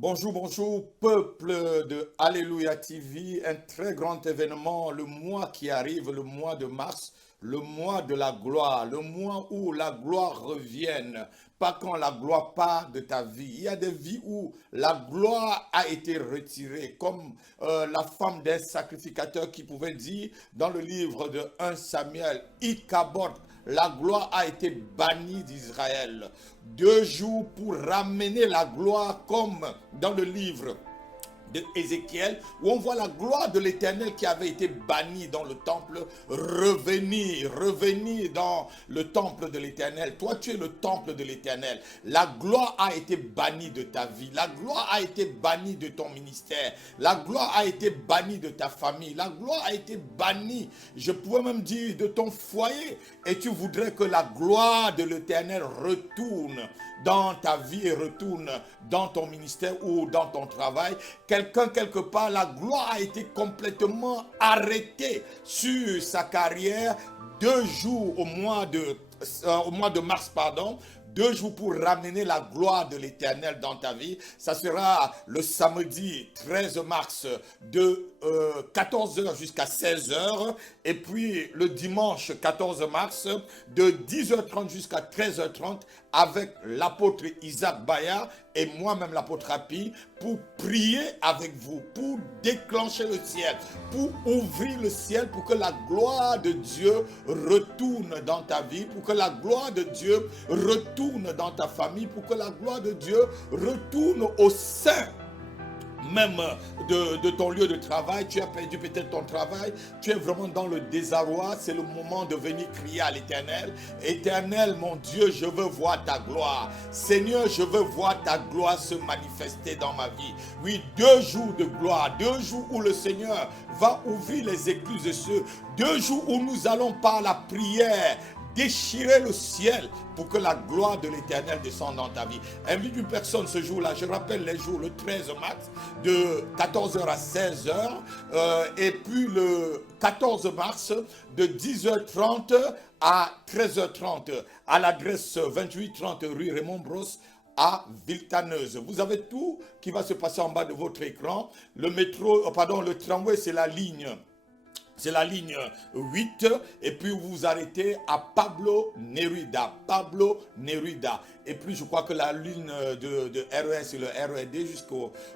Bonjour, bonjour, peuple de Alléluia TV, un très grand événement, le mois qui arrive, le mois de mars, le mois de la gloire, le mois où la gloire revienne, pas quand la gloire part de ta vie. Il y a des vies où la gloire a été retirée, comme la femme d'un sacrificateur qui pouvait dire dans le livre de 1 Samuel, Ichabod, la gloire a été bannie d'Israël. 2 jours pour ramener la gloire comme dans le livre de Ézéchiel, où on voit la gloire de l'Éternel qui avait été bannie dans le temple, revenir dans le temple de l'Éternel. Toi, tu es le temple de l'Éternel. La gloire a été bannie de ta vie. La gloire a été bannie de ton ministère. La gloire a été bannie de ta famille. La gloire a été bannie, je pourrais même dire, de ton foyer. Et tu voudrais que la gloire de l'Éternel retourne dans ta vie et retourne dans ton ministère ou dans ton travail. Quelqu'un, quelque part, la gloire a été complètement arrêtée sur sa carrière. 2 jours au mois de mars, pardon. 2 jours pour ramener la gloire de l'Éternel dans ta vie. Ça sera le samedi 13 mars de 14 h jusqu'à 16 h. Et puis le dimanche 14 mars de 10 h 30 jusqu'à 13 h 30 avec l'apôtre Isaac Bayard et moi-même l'apôtre Rapi pour prier avec vous, pour déclencher le ciel, pour ouvrir le ciel, pour que la gloire de Dieu retourne dans ta vie, pour que la gloire de Dieu retourne dans ta famille, pour que la gloire de Dieu retourne au sein même de ton lieu de travail. Tu as perdu peut-être ton travail, tu es vraiment dans le désarroi. C'est le moment de venir crier à l'Éternel. Éternel, mon Dieu, je veux voir ta gloire. Seigneur, je veux voir ta gloire se manifester dans ma vie. Oui, 2 jours de gloire, 2 jours où le Seigneur va ouvrir les écluses de ceux, 2 jours où nous allons par la prière déchirer le ciel pour que la gloire de l'Éternel descende dans ta vie. Invite une personne ce jour-là. Je rappelle les jours, le 13 mars, de 14 h à 16 h. Et puis le 14 mars, de 10 h 30 à 13 h 30, à l'adresse 2830 rue Raymond Bros, à Villetaneuse. Vous avez tout qui va se passer en bas de votre écran. Le métro, pardon, le tramway, c'est la ligne 8, et puis vous vous arrêtez à Pablo Neruda. Et puis je crois que la ligne de RER, c'est le RED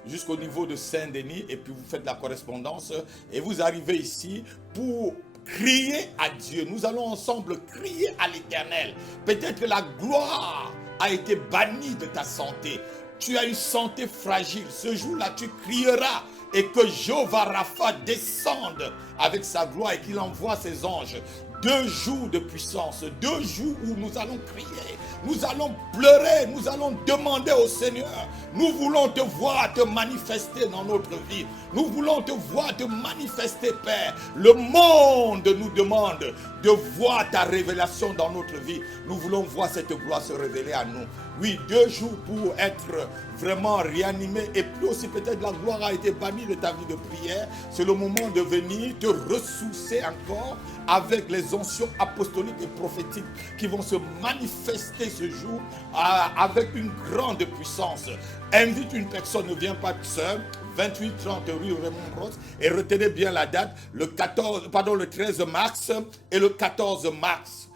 jusqu'au niveau de Saint-Denis, et puis vous faites la correspondance, et vous arrivez ici pour crier à Dieu. Nous allons ensemble crier à l'Éternel. Peut-être que la gloire a été bannie de ta santé. Tu as une santé fragile. Ce jour-là, tu crieras et que Jéhovah Rapha descende avec sa gloire et qu'il envoie ses anges. 2 jours de puissance, 2 jours où nous allons crier, nous allons pleurer, nous allons demander au Seigneur. Nous voulons te voir te manifester dans notre vie. Nous voulons te voir te manifester, Père. Le monde nous demande de voir ta révélation dans notre vie. Nous voulons voir cette gloire se révéler à nous. Oui, 2 jours pour être vraiment réanimé, et puis aussi peut-être la gloire a été bannie de ta vie de prière. C'est le moment de venir te ressourcer encore avec les onctions apostoliques et prophétiques qui vont se manifester ce jour avec une grande puissance. Invite une personne, ne viens pas seul. 2830 rue Raymond Bros, et retenez bien la date, le 13 mars et le 14 mars.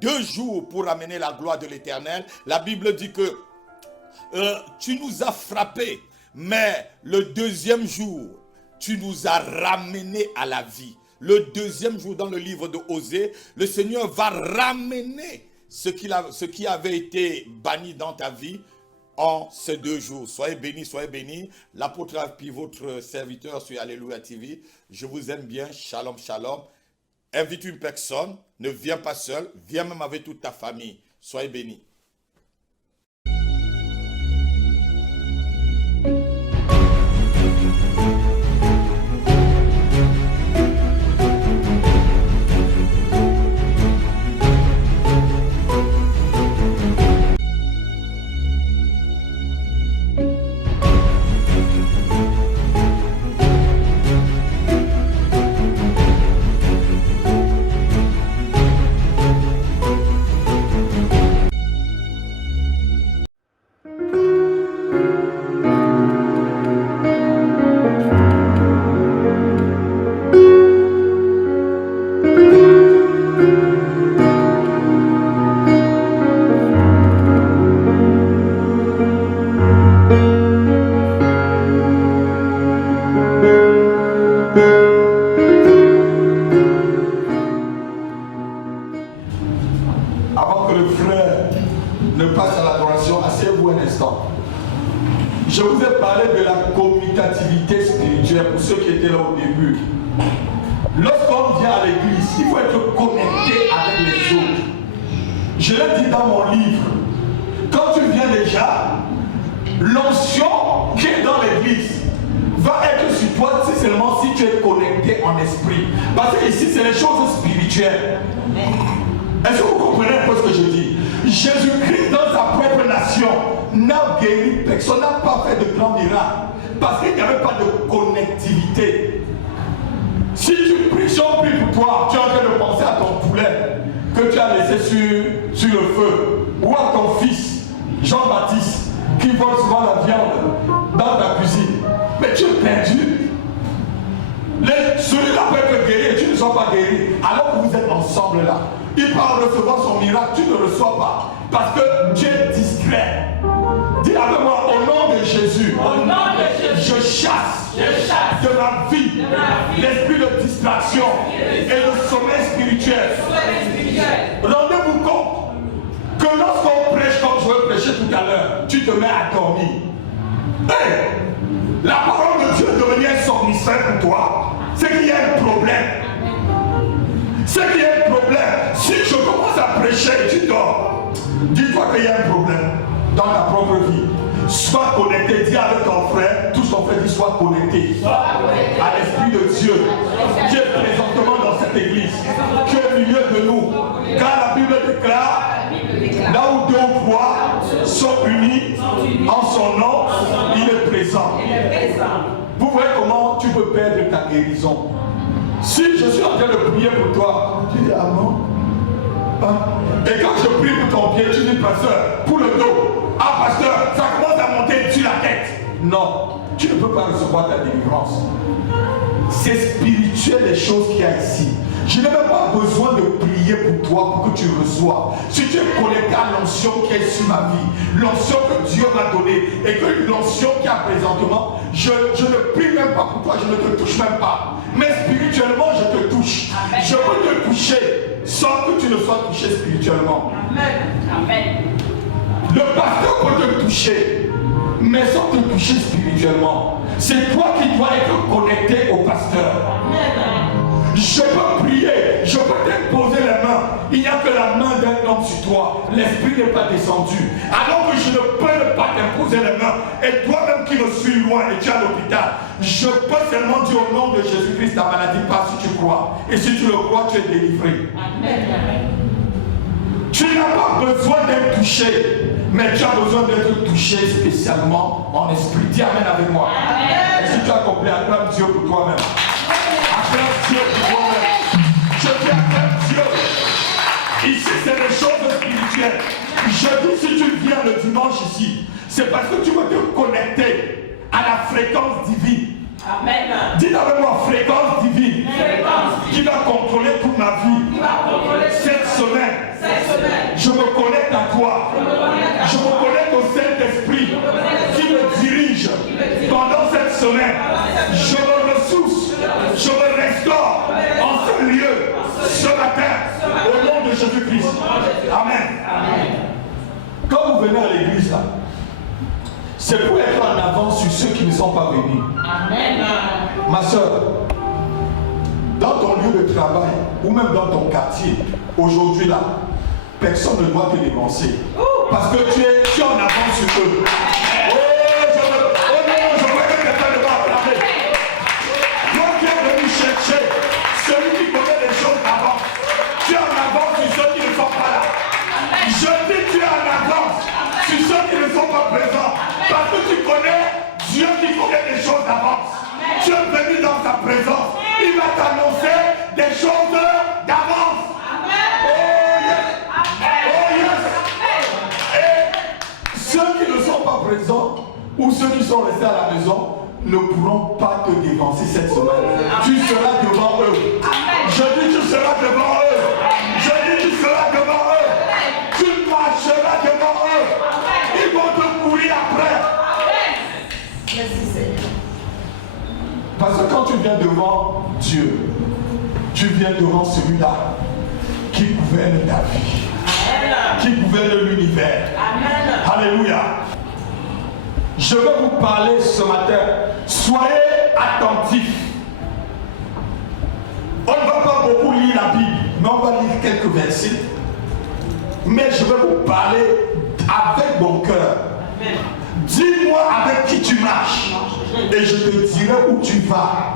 2 jours pour amener la gloire de l'Éternel. La Bible dit que tu nous as frappés, mais le 2e jour, tu nous as ramenés à la vie. Le 2e jour, dans le livre de Osée, le Seigneur va ramener ce qui avait été banni dans ta vie en ces 2 jours. Soyez bénis, soyez bénis. L'apôtre Rapi, votre serviteur sur Alléluia TV. Je vous aime bien. Shalom, shalom. Invite une personne, ne viens pas seul, viens même avec toute ta famille. Soyez bénis. asseyez-vous un instant. Je vous ai parlé de la communicativité spirituelle pour ceux qui étaient là au début. Lorsqu'on vient à l'église, il faut être connecté avec les autres. Je l'ai dit dans mon livre. Quand tu viens déjà, l'onction qui est dans l'église va être sur toi si seulement si tu es connecté en esprit. Parce que ici, c'est les choses spirituelles. Est-ce que vous comprenez un peu ce que je dis? Jésus-Christ, dans sa propre nation, n'a guéri personne, n'a pas fait de grands miracles. Parce qu'il n'y avait pas de connectivité. Si tu pries, si on prie pour toi, tu es en train de penser à ton poulet que tu as laissé sur le feu, ou à ton fils, Jean-Baptiste, qui vole souvent la viande dans ta cuisine. Mais tu es perdu. Celui-là peut être guéri et tu ne sois pas guéri. Alors que vous êtes ensemble là, il va recevoir son miracle, tu ne le reçois pas. Parce que tu es discret. Dis avec moi, au nom de Jésus, je chasse de ma vie l'esprit de distraction et le sommeil spirituel. Rendez-vous compte que lorsqu'on prêche comme je vais prêcher tout à l'heure, tu te mets à dormir. Hey, la parole de Dieu est devenue un somnifère pour toi. C'est qu'il y a un problème. C'est qu'il y a un problème. Si je commence à prêcher et tu dors, dis-toi qu'il y a un problème dans ta propre vie. Sois connecté, dis avec ton frère, tous ton frère dit sois connecté à l'Esprit de Dieu qui est présentement dans cette église, qui est au milieu de nous. Car la Bible déclare, là où deux ou trois sont unis en son nom, il est présent. Vous voyez comment tu peux perdre ta guérison. Si je suis en train de prier pour toi, tu dis ah non. Et quand je prie pour ton pied, tu dis pasteur, pour le dos. Ah pasteur, ça commence à monter sur la tête. Non, tu ne peux pas recevoir ta délivrance. C'est spirituel les choses qu'il y a ici. Je n'ai même pas besoin de prier pour toi pour que tu reçoives. Si tu es connecté à l'onction qui est sur ma vie, l'onction que Dieu m'a donnée, et que l'onction qu'il y a présentement, je ne prie même pas pour toi, je ne te touche même pas. Mais spirituellement, je te touche. Amen. Je peux te toucher sans que tu ne sois touché spirituellement. Amen. Amen. Le pasteur peut te toucher, mais sans te toucher spirituellement. C'est toi qui dois être connecté au pasteur. Amen. Je peux prier, je peux t'imposer les mains. Il n'y a que la main d'un homme sur toi. L'esprit n'est pas descendu. Alors que je ne peux pas t'imposer les mains. Et toi-même qui me suis loin et tu es à l'hôpital, je peux seulement dire au nom de Jésus-Christ, ta maladie passe si tu crois. Et si tu le crois, tu es délivré. Amen. Tu n'as pas besoin d'être touché, mais tu as besoin d'être touché spécialement en esprit. Dis Amen avec moi. Amen. Et si tu as compris, acclame Dieu pour toi-même. Acclame Dieu pour toi-même. Je dis acclame Dieu. Ici, c'est des choses spirituelles. Je dis, si tu viens le dimanche ici, c'est parce que tu veux te connecter à la fréquence divine. Amen. Dis avec moi, fréquence divine. Qui va contrôler toute ma vie. Cette semaine, je me connecte à toi. Je me connecte au Saint-Esprit qui me dirige pendant cette semaine. Je me ressource, je me restaure en ce lieu, ce matin, au nom de Jésus-Christ. Amen. Quand vous venez à l'église là, c'est pour être en avance sur ceux qui ne sont pas venus. Amen. Ma soeur, dans ton lieu de travail ou même dans ton quartier, aujourd'hui là, personne ne doit te dénoncer. Parce que tu es en avance sur eux. Oh non, je vois que quelqu'un ne va acclamer. Toi qui es venu chercher celui qui connaît les choses avant, tu es en avance sur ceux qui ne sont pas là. Je dis tu es en avance sur ceux qui ne sont pas présents. Parce que tu connais Dieu qui connaît les choses d'avance. Tu es venu dans sa présence. Il va t'annoncer des choses d'avance. Et ceux qui ne sont pas présents ou ceux qui sont restés à la maison ne pourront pas te dévancer cette semaine. Tu seras devant eux. Je dis tu seras devant eux. Je dis tu seras devant eux. Tu marcheras devant eux. Ils vont te courir après. Merci Seigneur. Parce que quand tu viens devant Dieu, tu viens devant celui-là qui gouverne ta vie, qui gouverne l'univers. Alléluia. Je veux vous parler ce matin. Soyez attentifs. On ne va pas beaucoup lire la Bible, mais on va lire quelques versets. Mais je vais vous parler avec mon cœur. Dis-moi avec qui tu marches et je te dirai où tu vas.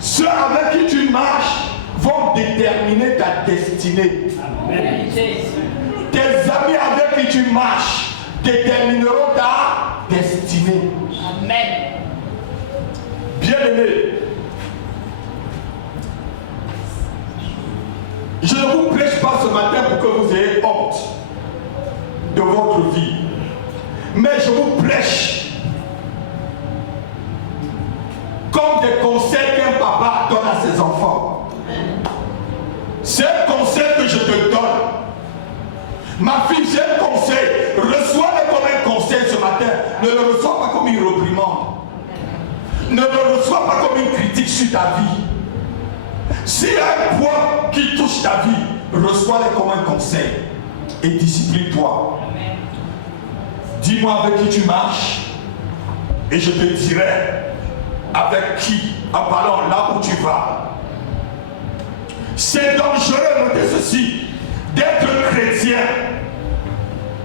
Ceux avec qui tu marches vont déterminer ta destinée. Tes amis avec qui tu marches détermineront ta destinée. Amen. Bien-aimé, je ne vous prêche pas ce matin pour que vous ayez honte de votre vie, mais je vous prêche comme des conseils qu'un papa donne à ses enfants. C'est un conseil que je te donne. Ma fille, j'ai un conseil. Reçois-le comme un conseil ce matin. Ne le reçois pas comme une reprimande. Ne le reçois pas comme une critique sur ta vie. S'il y a un point qui touche ta vie, reçois-le comme un conseil et discipline-toi. Dis-moi avec qui tu marches et je te dirai avec qui, en parlant là où tu vas. C'est dangereux, notez ceci, d'être chrétien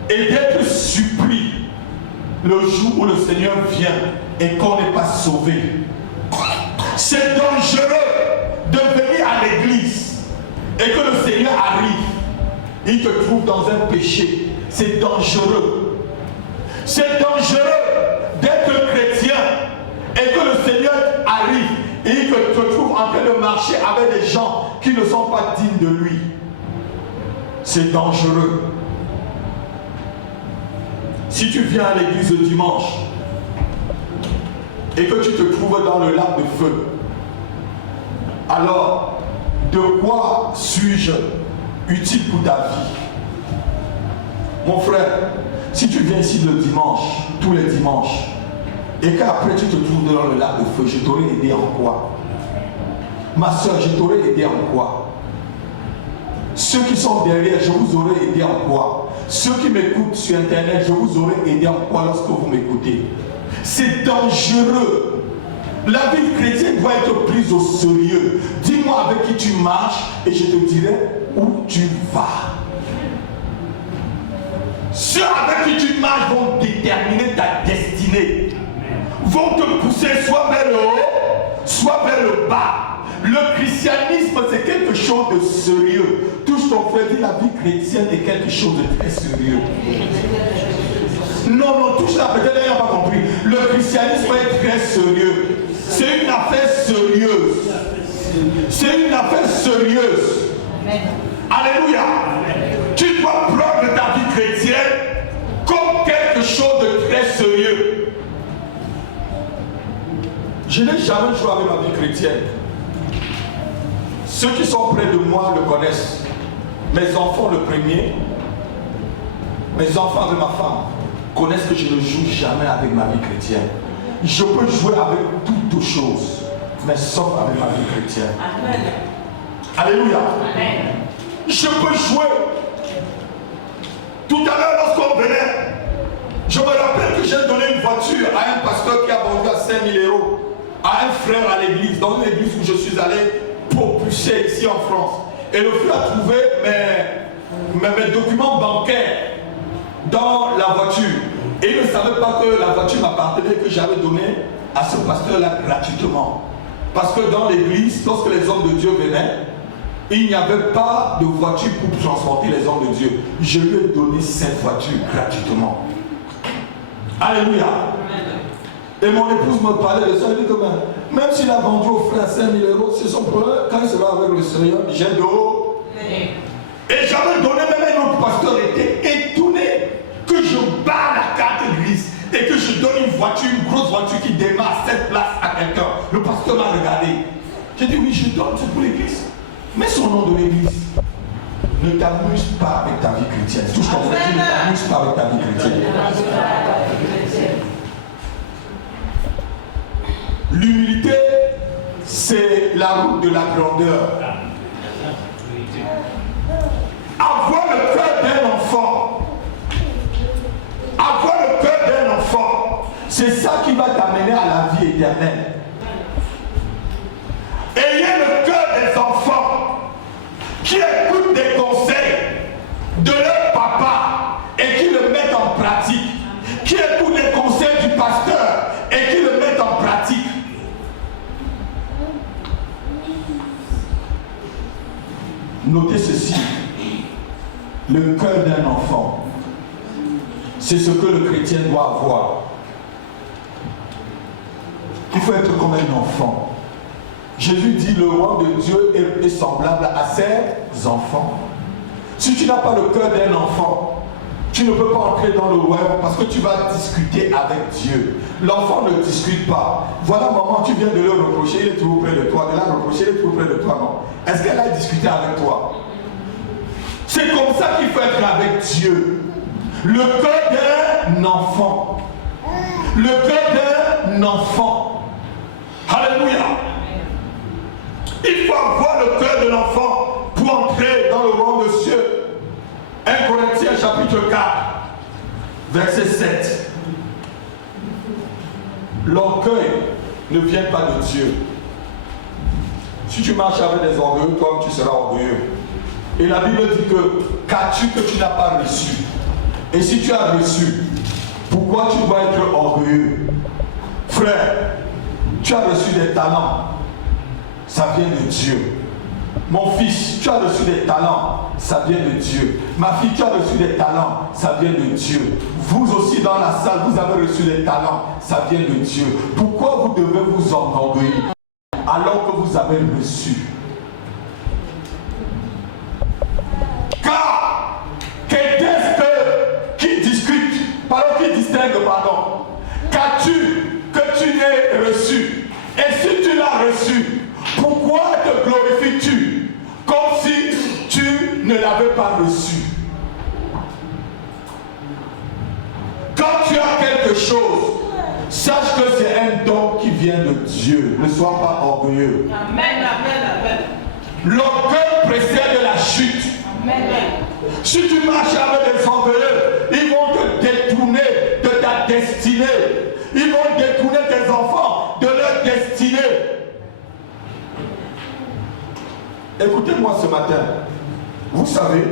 et d'être surpris le jour où le Seigneur vient et qu'on n'est pas sauvé. C'est dangereux de venir à l'église et que le Seigneur arrive, il te trouve dans un péché. C'est dangereux. C'est dangereux d'être chrétien et que le Seigneur arrive et il te trouve en train de marcher avec des gens qui ne sont pas dignes de lui. C'est dangereux. Si tu viens à l'église le dimanche et que tu te trouves dans le lac de feu, alors de quoi suis-je utile pour ta vie? Mon frère, si tu viens ici le dimanche, tous les dimanches, et qu'après tu te trouves dans le lac de feu, je t'aurais aidé en quoi? Ma soeur, je t'aurais aidé en quoi? Ceux qui sont derrière, je vous aurais aidé en quoi? Ceux qui m'écoutent sur internet, je vous aurais aidé en quoi lorsque vous m'écoutez? C'est dangereux. La vie chrétienne doit être prise au sérieux. Dis-moi avec qui tu marches et je te dirai où tu vas. Ceux avec qui tu marches vont déterminer ta destinée. Vont te pousser soit vers le haut, soit vers le bas. Le christianisme, c'est quelque chose de sérieux. Touche ton frère, dit la vie chrétienne est quelque chose de très sérieux. Non, touche-la, peut-être elle n'a pas compris. Le christianisme est très sérieux. C'est une affaire sérieuse. C'est une affaire sérieuse. Alléluia. Tu dois prendre ta vie chrétienne comme quelque chose de très sérieux. Je n'ai jamais joué avec ma vie chrétienne. Ceux qui sont près de moi le connaissent. Mes enfants le premier, mes enfants avec ma femme connaissent que je ne joue jamais avec ma vie chrétienne. Je peux jouer avec toutes choses, mais sauf avec ma vie chrétienne. Amen. Alléluia. Amen. Je peux jouer. Tout à l'heure, lorsqu'on venait, je me rappelle que j'ai donné une voiture à un pasteur qui a vendu à 5 000 € à un frère à l'église, dans une église où je suis allé propulser ici en France. Et le frère a trouvé mes documents bancaires dans la voiture. Et il ne savait pas que la voiture m'appartenait, que j'avais donné à ce pasteur-là gratuitement. Parce que dans l'église, lorsque les hommes de Dieu venaient, il n'y avait pas de voiture pour transporter les hommes de Dieu. Je lui ai donné cette voiture gratuitement. Alléluia. Et mon épouse me parlait de ça. Elle dit que même s'il a vendu au frère 5 000 €, c'est son problème. Quand il se va avec le Seigneur, j'ai de haut. Et j'avais donné, même un autre pasteur était étonné que je bats la carte grise et que je donne une voiture, une grosse voiture qui démarre 7 places à quelqu'un. Le pasteur m'a regardé. J'ai dit oui, je donne, c'est pour l'église. Mais son nom de l'église. Ne t'amuse pas avec ta vie chrétienne. Touche ton frère, ne t'amuse pas avec ta vie chrétienne. L'humilité, c'est la route de la grandeur. Avoir le cœur d'un enfant, C'est ça qui va t'amener à la vie éternelle. Ayez le cœur des enfants qui écoutent des conseils de leur papa et qui le mettent en pratique. Qui écoutent les conseils du pasteur et qui le mettent en pratique. Notez ceci. Le cœur d'un enfant, c'est ce que le chrétien doit avoir. Il faut être comme un enfant. Jésus dit le royaume de Dieu est semblable à ses enfants. Si tu n'as pas le cœur d'un enfant, tu ne peux pas entrer dans le royaume parce que tu vas discuter avec Dieu. L'enfant ne discute pas. Voilà, maman, tu viens de le reprocher, il est toujours près de toi. De la reprocher, il est toujours près de toi, non? Est-ce qu'elle a discuté avec toi? C'est comme ça qu'il faut être avec Dieu. Le cœur d'un enfant. Le cœur d'un enfant. Alléluia. Il faut avoir le cœur de l'enfant pour entrer dans le royaume des cieux. 1 Corinthiens chapitre 4, verset 7. L'orgueil ne vient pas de Dieu. Si tu marches avec des orgueilleux, toi tu seras orgueilleux. Et la Bible dit que qu'as-tu que tu n'as pas reçu? Et si tu as reçu, pourquoi tu dois être orgueilleux? Frère, tu as reçu des talents, ça vient de Dieu. Mon fils, tu as reçu des talents, ça vient de Dieu. Ma fille, tu as reçu des talents, ça vient de Dieu. Vous aussi dans la salle, vous avez reçu des talents, ça vient de Dieu. Pourquoi vous devez vous enorgueillir alors que vous avez reçu? Car quelqu'un qui discute, pardon, qui distingue, pardon, qu'as-tu que tu n'aies reçu? Et si tu l'as reçu, pourquoi te glorifies-tu comme si tu ne l'avais pas reçu? Quand tu as quelque chose, sache que c'est un don qui vient de Dieu. Ne sois pas orgueilleux. Amen, amen, amen. L'orgueil précède la chute. Amen. Si tu marches avec des orgueilleux, ils vont te détourner de ta destinée. Ils vont détourner tes enfants de leur destinée. Écoutez-moi ce matin. Vous savez,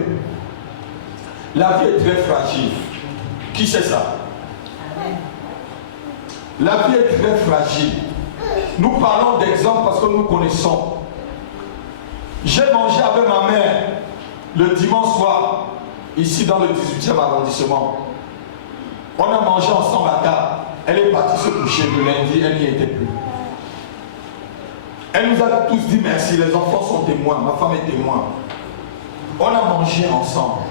la vie est très fragile. Qui sait ça? La vie est très fragile. Nous parlons d'exemple parce que nous connaissons. J'ai mangé avec ma mère le dimanche soir, ici dans le 18e arrondissement. On a mangé ensemble à table. Elle est partie se coucher le lundi, elle n'y était plus. Elle nous a tous dit merci, les enfants sont témoins, ma femme est témoin. On a mangé ensemble.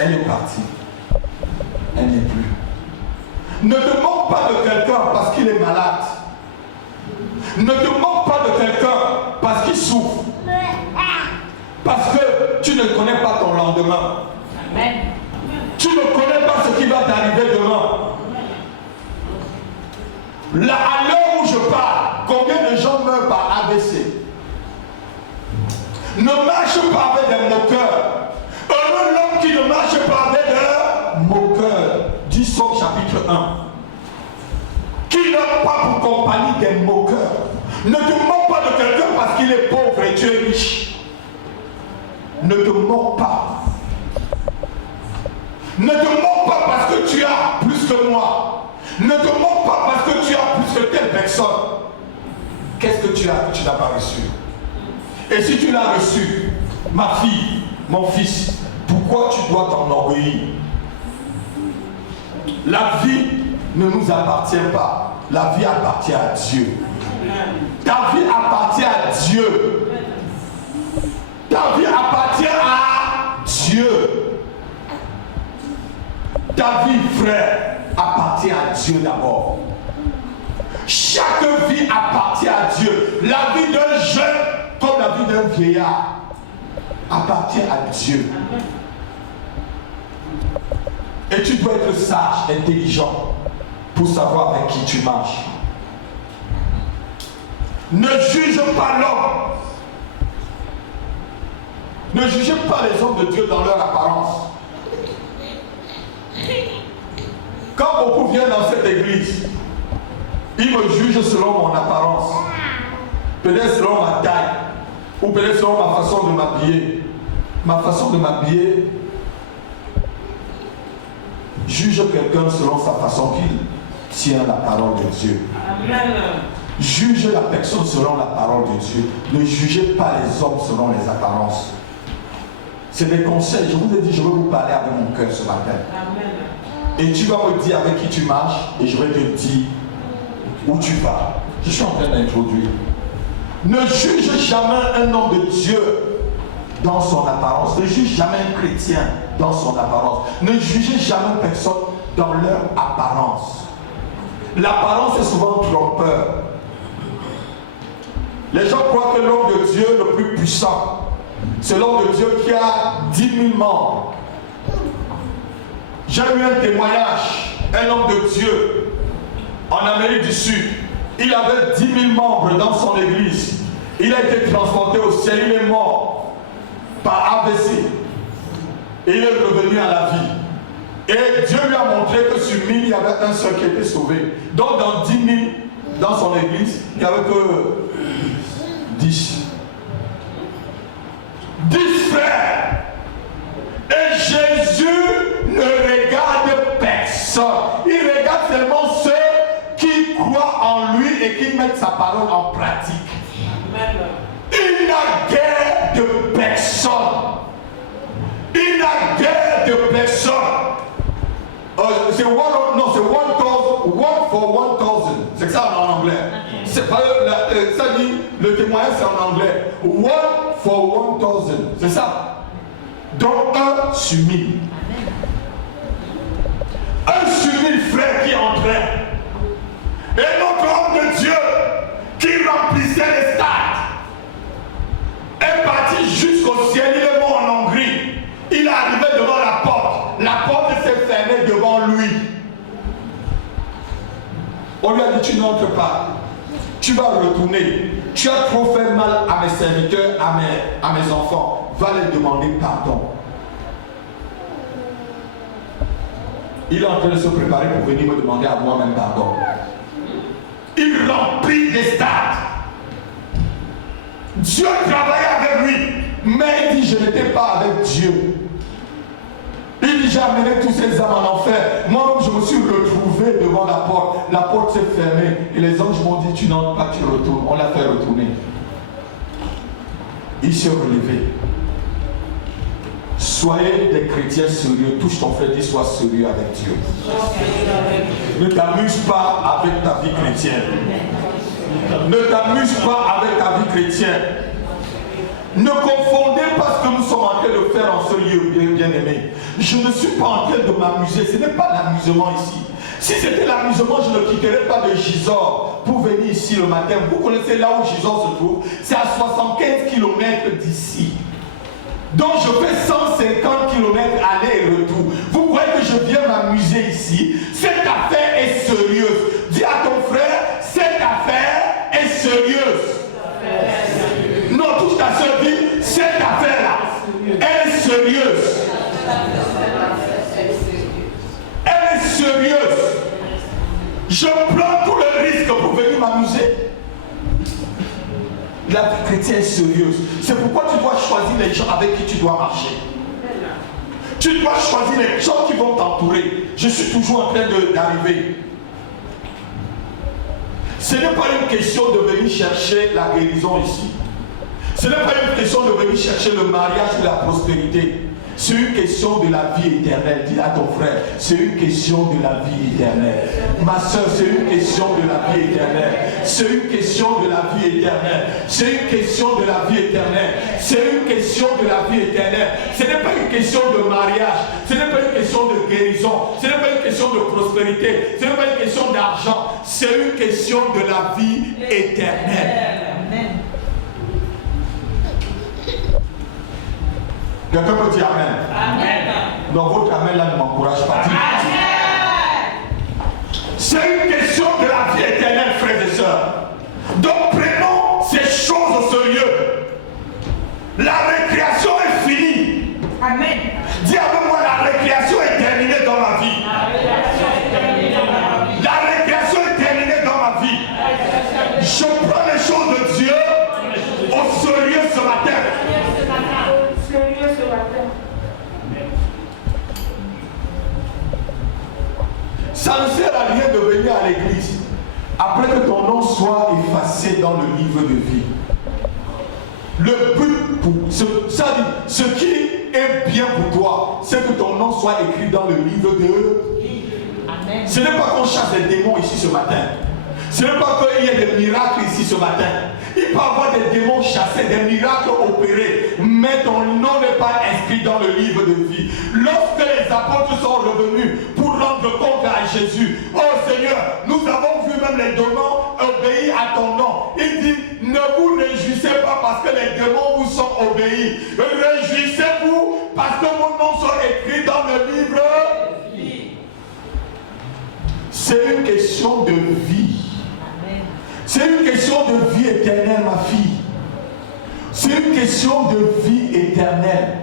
Elle est partie. Elle n'est plus. Ne te moque pas de quelqu'un parce qu'il est malade. Ne te moque pas de quelqu'un parce qu'il souffre. Parce que tu ne connais pas ton lendemain. Amen. Tu ne connais pas ce qui va t'arriver demain. Là, à l'heure où je parle, combien de gens meurent par AVC? Ne marche pas avec des moqueurs. Heureux l'homme qui ne marche pas avec des moqueurs. Dis Somme chapitre 1. Qui n'a pas pour compagnie des moqueurs. Ne te moque pas de quelqu'un parce qu'il est pauvre et tu es riche. Ne te moque pas. Ne te moque pas parce que tu as plus que moi. Ne te moque pas parce que tu as plus que telle personne. Qu'est-ce que tu as que tu n'as pas reçu? Et si tu l'as reçu, ma fille, mon fils, pourquoi tu dois t'enorgueillir? La vie ne nous appartient pas. La vie appartient à Dieu. Ta vie appartient à Dieu. Ta vie appartient à Dieu. Ta vie, frère, appartient à Dieu d'abord. Chaque vie appartient à Dieu. La vie d'un jeune comme la vie d'un vieillard appartient à Dieu. Et tu dois être sage, intelligent pour savoir avec qui tu marches. Ne juge pas l'homme. Ne jugez pas les hommes de Dieu dans leur apparence. Quand beaucoup viennent dans cette église, ils me jugent selon mon apparence. Peut-être selon ma taille. Ou peut-être selon ma façon de m'habiller. Ma façon de m'habiller juge quelqu'un selon sa façon qu'il tient la parole de Dieu. Amen. Juge la personne selon la parole de Dieu. Ne jugez pas les hommes selon les apparences. C'est des conseils. Je vous ai dit, je vais vous parler avec mon cœur ce matin. Amen. Et tu vas me dire avec qui tu marches et je vais te dire où tu vas. Je suis en train d'introduire. Ne juge jamais un homme de Dieu dans son apparence. Ne juge jamais un chrétien dans son apparence. Ne jugez jamais personne dans leur apparence. L'apparence est souvent trompeur. Les gens croient que l'homme de Dieu le plus puissant, c'est l'homme de Dieu qui a 10 000 membres. J'ai eu un témoignage, un homme de Dieu en Amérique du Sud. Il avait 10 000 membres dans son église. Il a été transporté au ciel, il est mort par AVC. Et il est revenu à la vie. Et Dieu lui a montré que sur 1000, il y avait un seul qui était sauvé. Donc dans 10 000, dans son église, il n'y avait que 10. 10 frères. Et Jésus ne regarde personne. Il regarde seulement ceux qui croient en lui et qui mettent sa parole en pratique. Amen. Il n'a guère de personne. Il n'a guère de personne. C'est one for 1000. C'est ça en anglais. C'est pas ça dit, le témoignage c'est en anglais. 1 for 1000. C'est ça. Donc 1 sur 1000. 1 sur 1000 frères qui entraient. Et notre homme de Dieu qui remplissait les stades est parti jusqu'au ciel. Il est mort en Hongrie. Il est arrivé devant la porte. La porte s'est fermée devant lui. On lui a dit, tu n'entres pas. Tu vas retourner. Tu as trop fait mal à mes serviteurs, à mes enfants. Va les demander pardon. Il est en train de se préparer pour venir me demander à moi-même pardon. Il remplit les stades. Dieu travaillait avec lui. Mais il dit, je n'étais pas avec Dieu. Il dit, j'ai amené tous ces âmes en enfer. Moi-même, je me suis retrouvé devant la porte. La porte s'est fermée. Et les anges m'ont dit, tu n'entres pas, tu retournes. On l'a fait retourner. Il s'est relevé. Soyez des chrétiens sérieux. Touche ton frère, dis, sois sérieux avec Dieu. Ne t'amuse pas avec ta vie chrétienne. Ne t'amuse pas avec ta vie chrétienne. Ne confondez pas ce que nous sommes en train de faire en ce lieu, bien-aimé. Je ne suis pas en train de m'amuser. Ce n'est pas l'amusement ici. Si c'était l'amusement, je ne quitterais pas de Gisors pour venir ici le matin. Vous connaissez là où Gisors se trouve? C'est à 75 km d'ici. Donc je fais 150 km aller et retour. Vous croyez que je viens m'amuser ici? Cette affaire est sérieuse. Dis à ton frère, cette affaire est sérieuse. Non, touche ta soeur, dit, cette affaire-là, elle est sérieuse. Elle est sérieuse. Je prends tout le risque pour venir m'amuser. La vie chrétienne est sérieuse. C'est pourquoi tu dois choisir les gens avec qui tu dois marcher. Tu dois choisir les gens qui vont t'entourer. Je suis toujours en train d'arriver. Ce n'est pas une question de venir chercher la guérison ici. Ce n'est pas une question de venir chercher le mariage ou la prospérité. C'est une question de la vie éternelle. Dis à ton frère, c'est une question de la vie éternelle. Ma soeur, c'est une question de la vie éternelle. C'est une question de la vie éternelle. C'est une question de la vie éternelle. C'est une question de la vie éternelle. Ce n'est pas une question de mariage. Ce n'est pas une question de guérison. Ce n'est pas une question de prospérité. Ce n'est pas une question d'argent. C'est une question de la vie éternelle. Amen. Quelqu'un peut dire Amen. Amen. Donc votre Amen là ne m'encourage pas. C'est une question de la vie éternelle, frères et sœurs. Donc prenons ces choses au sérieux. La récréation est finie. Amen. Dis avec moi, la récréation est terminée dans la vie. Ça ne sert à rien de venir à l'église après que ton nom soit effacé dans le livre de vie. Le but pour ce qui est bien pour toi, c'est que ton nom soit écrit dans le livre de vie. Ce n'est pas qu'on chasse des démons ici ce matin. Ce n'est pas qu'il y ait des miracles ici ce matin. Il peut y avoir des démons chassés, des miracles opérés, mais ton nom n'est pas inscrit dans le livre de vie. Lorsque les apôtres sont revenus pour rendre compte à Jésus, oh Seigneur, nous avons vu même les démons obéir à ton nom. Il dit, ne vous réjouissez pas parce que les démons vous sont obéis. Réjouissez-vous parce que vos noms sont écrits dans le livre. C'est une question de vie. C'est une question de vie éternelle, ma fille. C'est une question de vie éternelle.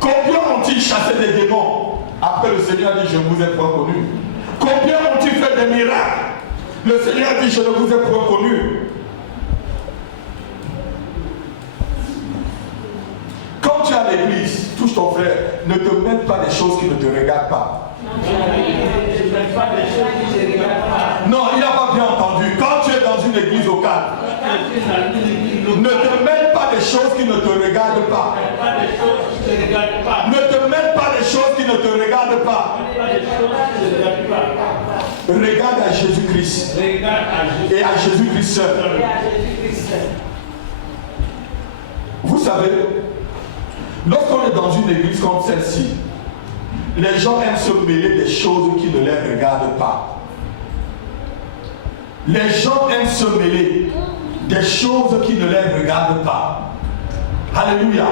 Combien ont-ils chassé des démons? Après le Seigneur dit, je vous ai point connu. Combien ont-ils fait des miracles? Le Seigneur dit, je ne vous ai point connu. Quand tu es à l'église, touche ton frère, ne te mets pas des choses qui ne te regardent pas. Non, il n'a pas bien entendu. Quand tu es dans une église locale, ne te mêle pas des choses qui ne te regardent pas. Ne te mêle pas des choses qui ne te regardent pas. Regarde à Jésus-Christ et à Jésus-Christ seul. Vous savez, lorsqu'on est dans une église comme celle-ci, les gens aiment se mêler des choses qui ne les regardent pas. Les gens aiment se mêler des choses qui ne les regardent pas. Alléluia.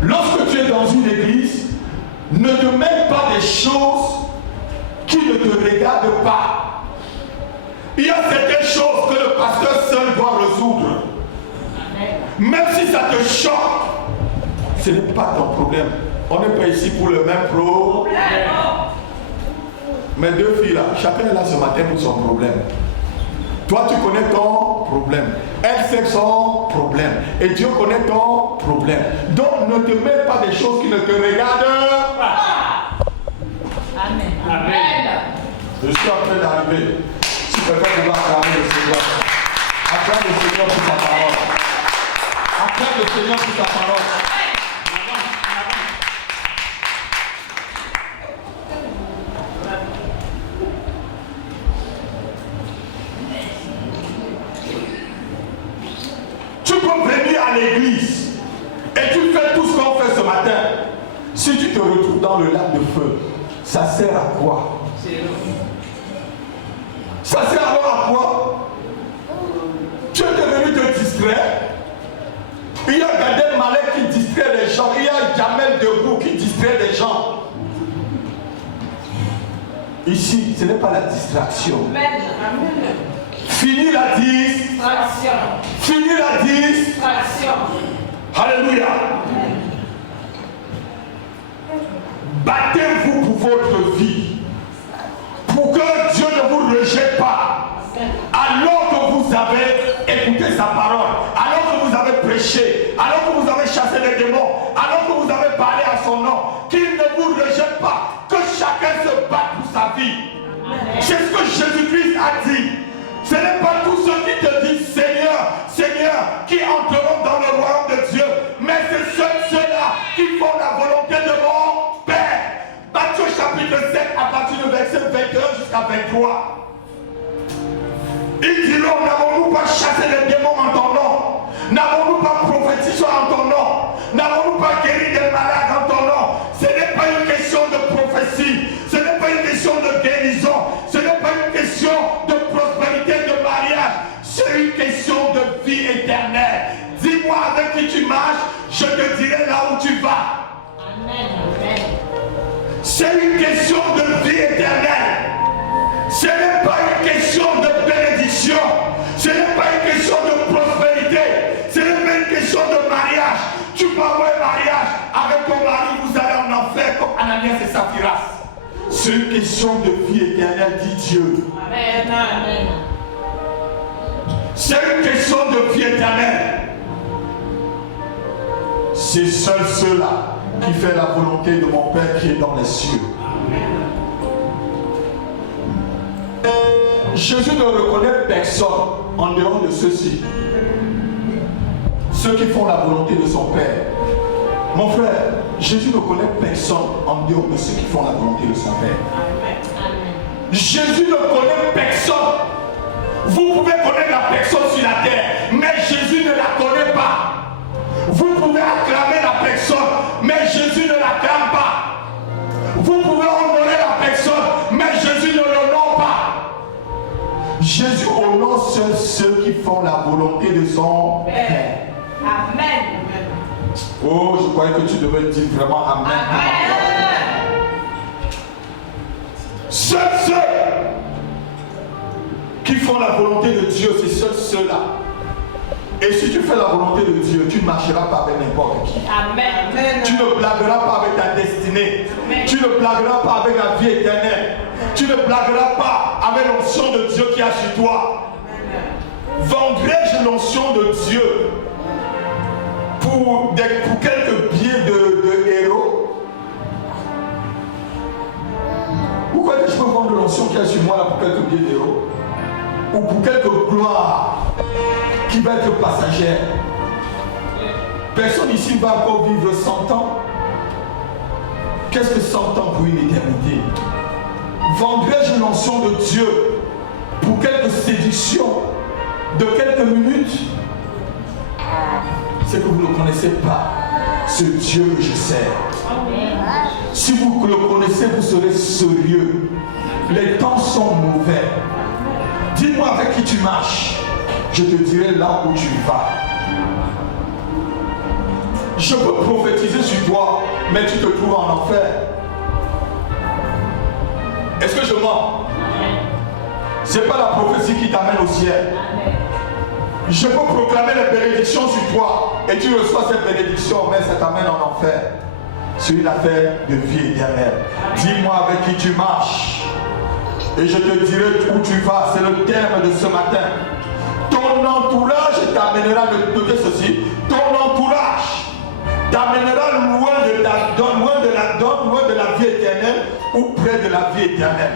Lorsque tu es dans une église, ne te mêle pas des choses qui ne te regardent pas. Il y a certaines choses que le pasteur seul doit résoudre. Même si ça te choque, ce n'est pas ton problème. On n'est pas ici pour le même problème. Mes deux filles là, chacun est là ce matin pour son problème. Toi tu connais ton problème. Elle sait son problème. Et Dieu connaît ton problème. Donc ne te mets pas des choses qui ne te regardent pas. Amen. Amen. Je suis en train d'arriver. Si quelqu'un pouvoir acclamer le Seigneur. Acclame le Seigneur pour sa parole. Acclame le Seigneur pour sa parole. Tu peux venir à l'église et tu fais tout ce qu'on fait ce matin. Si tu te retrouves dans le lac de feu, ça sert à quoi? Ça sert alors à quoi? Tu es venu te distraire. Il y a Gad Elmaleh qui distrait les gens. Il y a Jamel Debbouh qui distrait les gens. Ici, ce n'est pas la distraction. Fini la distraction. Fini la distraction. Alléluia. Battez-vous pour votre vie. Pour que Dieu ne vous rejette pas. Alors que vous avez écouté sa parole. Alors que vous avez prêché. Alors que vous avez chassé les démons. Alors que vous avez parlé à son nom. Qu'il ne vous rejette pas. Que chacun se batte pour sa vie. C'est ce que Jésus-Christ a dit. Ce n'est pas tous ceux qui te disent Seigneur, Seigneur, qui entreront dans le royaume de Dieu, mais c'est ceux-là qui font la volonté de mon Père. Matthieu chapitre 7 à partir du verset 21 jusqu'à 23. Ils diront, n'avons-nous pas chassé les démons en ton nom? N'avons-nous pas prophétisé en ton nom? N'avons-nous pas guéri des malades en ton nom? Ce n'est pas une question de prophétie, ce n'est pas une question de guérison, ce n'est pas une question de prospérité, de mariage, c'est une question de vie éternelle. Dis-moi avec qui tu marches, je te dirai là où tu vas. Amen. C'est une question de vie éternelle. Ce n'est pas une question de bénédiction. Ce n'est pas une question de prospérité. Ce n'est pas une question de mariage. Tu peux avoir un mariage avec ton mari, vous allez en enfer comme Ananias et Saphiras. C'est une question de vie éternelle, dit Dieu. Amen. C'est une question de vie éternelle. C'est seul ceux-là qui fait la volonté de mon Père qui est dans les cieux. Jésus ne reconnaît personne en dehors de ceux-ci. Ceux qui font la volonté de son Père. Mon frère, Jésus ne connaît personne en dehors de ceux qui font la volonté de son Père. Jésus ne connaît personne. Vous pouvez connaître la personne sur la terre, mais Jésus ne la connaît pas. Vous pouvez acclamer la personne, mais Jésus ne l'acclame pas. Vous pouvez honorer la personne, mais Jésus ne l'honore pas. Jésus honore seuls ceux qui font la volonté de son Père. Amen. Oh, je croyais que tu devais dire vraiment Amen. Amen. Seuls ceux qui font la volonté de Dieu, c'est seuls ceux-là. Et si tu fais la volonté de Dieu, tu ne marcheras pas avec n'importe qui. Amen. Tu ne blagueras pas avec ta destinée. Amen. Tu ne blagueras pas avec la vie éternelle. Tu ne blagueras pas avec l'onction de Dieu qui a sur toi. Vendrais-je l'onction de Dieu pour quelques billets de héros? Pourquoi est-ce que je peux vendre l'onction qui a sur moi là pour quelques billets d'héros? Ou pour quelques gloires qui va être passagère? Personne ici va encore vivre 100 ans. Qu'est-ce que 100 ans pour une éternité? Vendrais-je l'onction de Dieu pour quelques séductions de quelques minutes? C'est que vous ne connaissez pas ce Dieu que je sers. Si vous le connaissez, vous serez sérieux. Les temps sont mauvais. Dis-moi avec qui tu marches. Je te dirai là où tu vas. Je peux prophétiser sur toi, mais tu te trouves en enfer. Est-ce que je mens? Ce n'est pas la prophétie qui t'amène au ciel. Je peux proclamer les bénédictions sur toi et tu reçois cette bénédiction, mais ça t'amène en enfer. C'est une affaire de vie éternelle. Dis-moi avec qui tu marches et je te dirai où tu vas. C'est le terme de ce matin. Ton entourage t'amènera, notez ceci, ton entourage t'amènera loin de la vie éternelle ou près de la vie éternelle.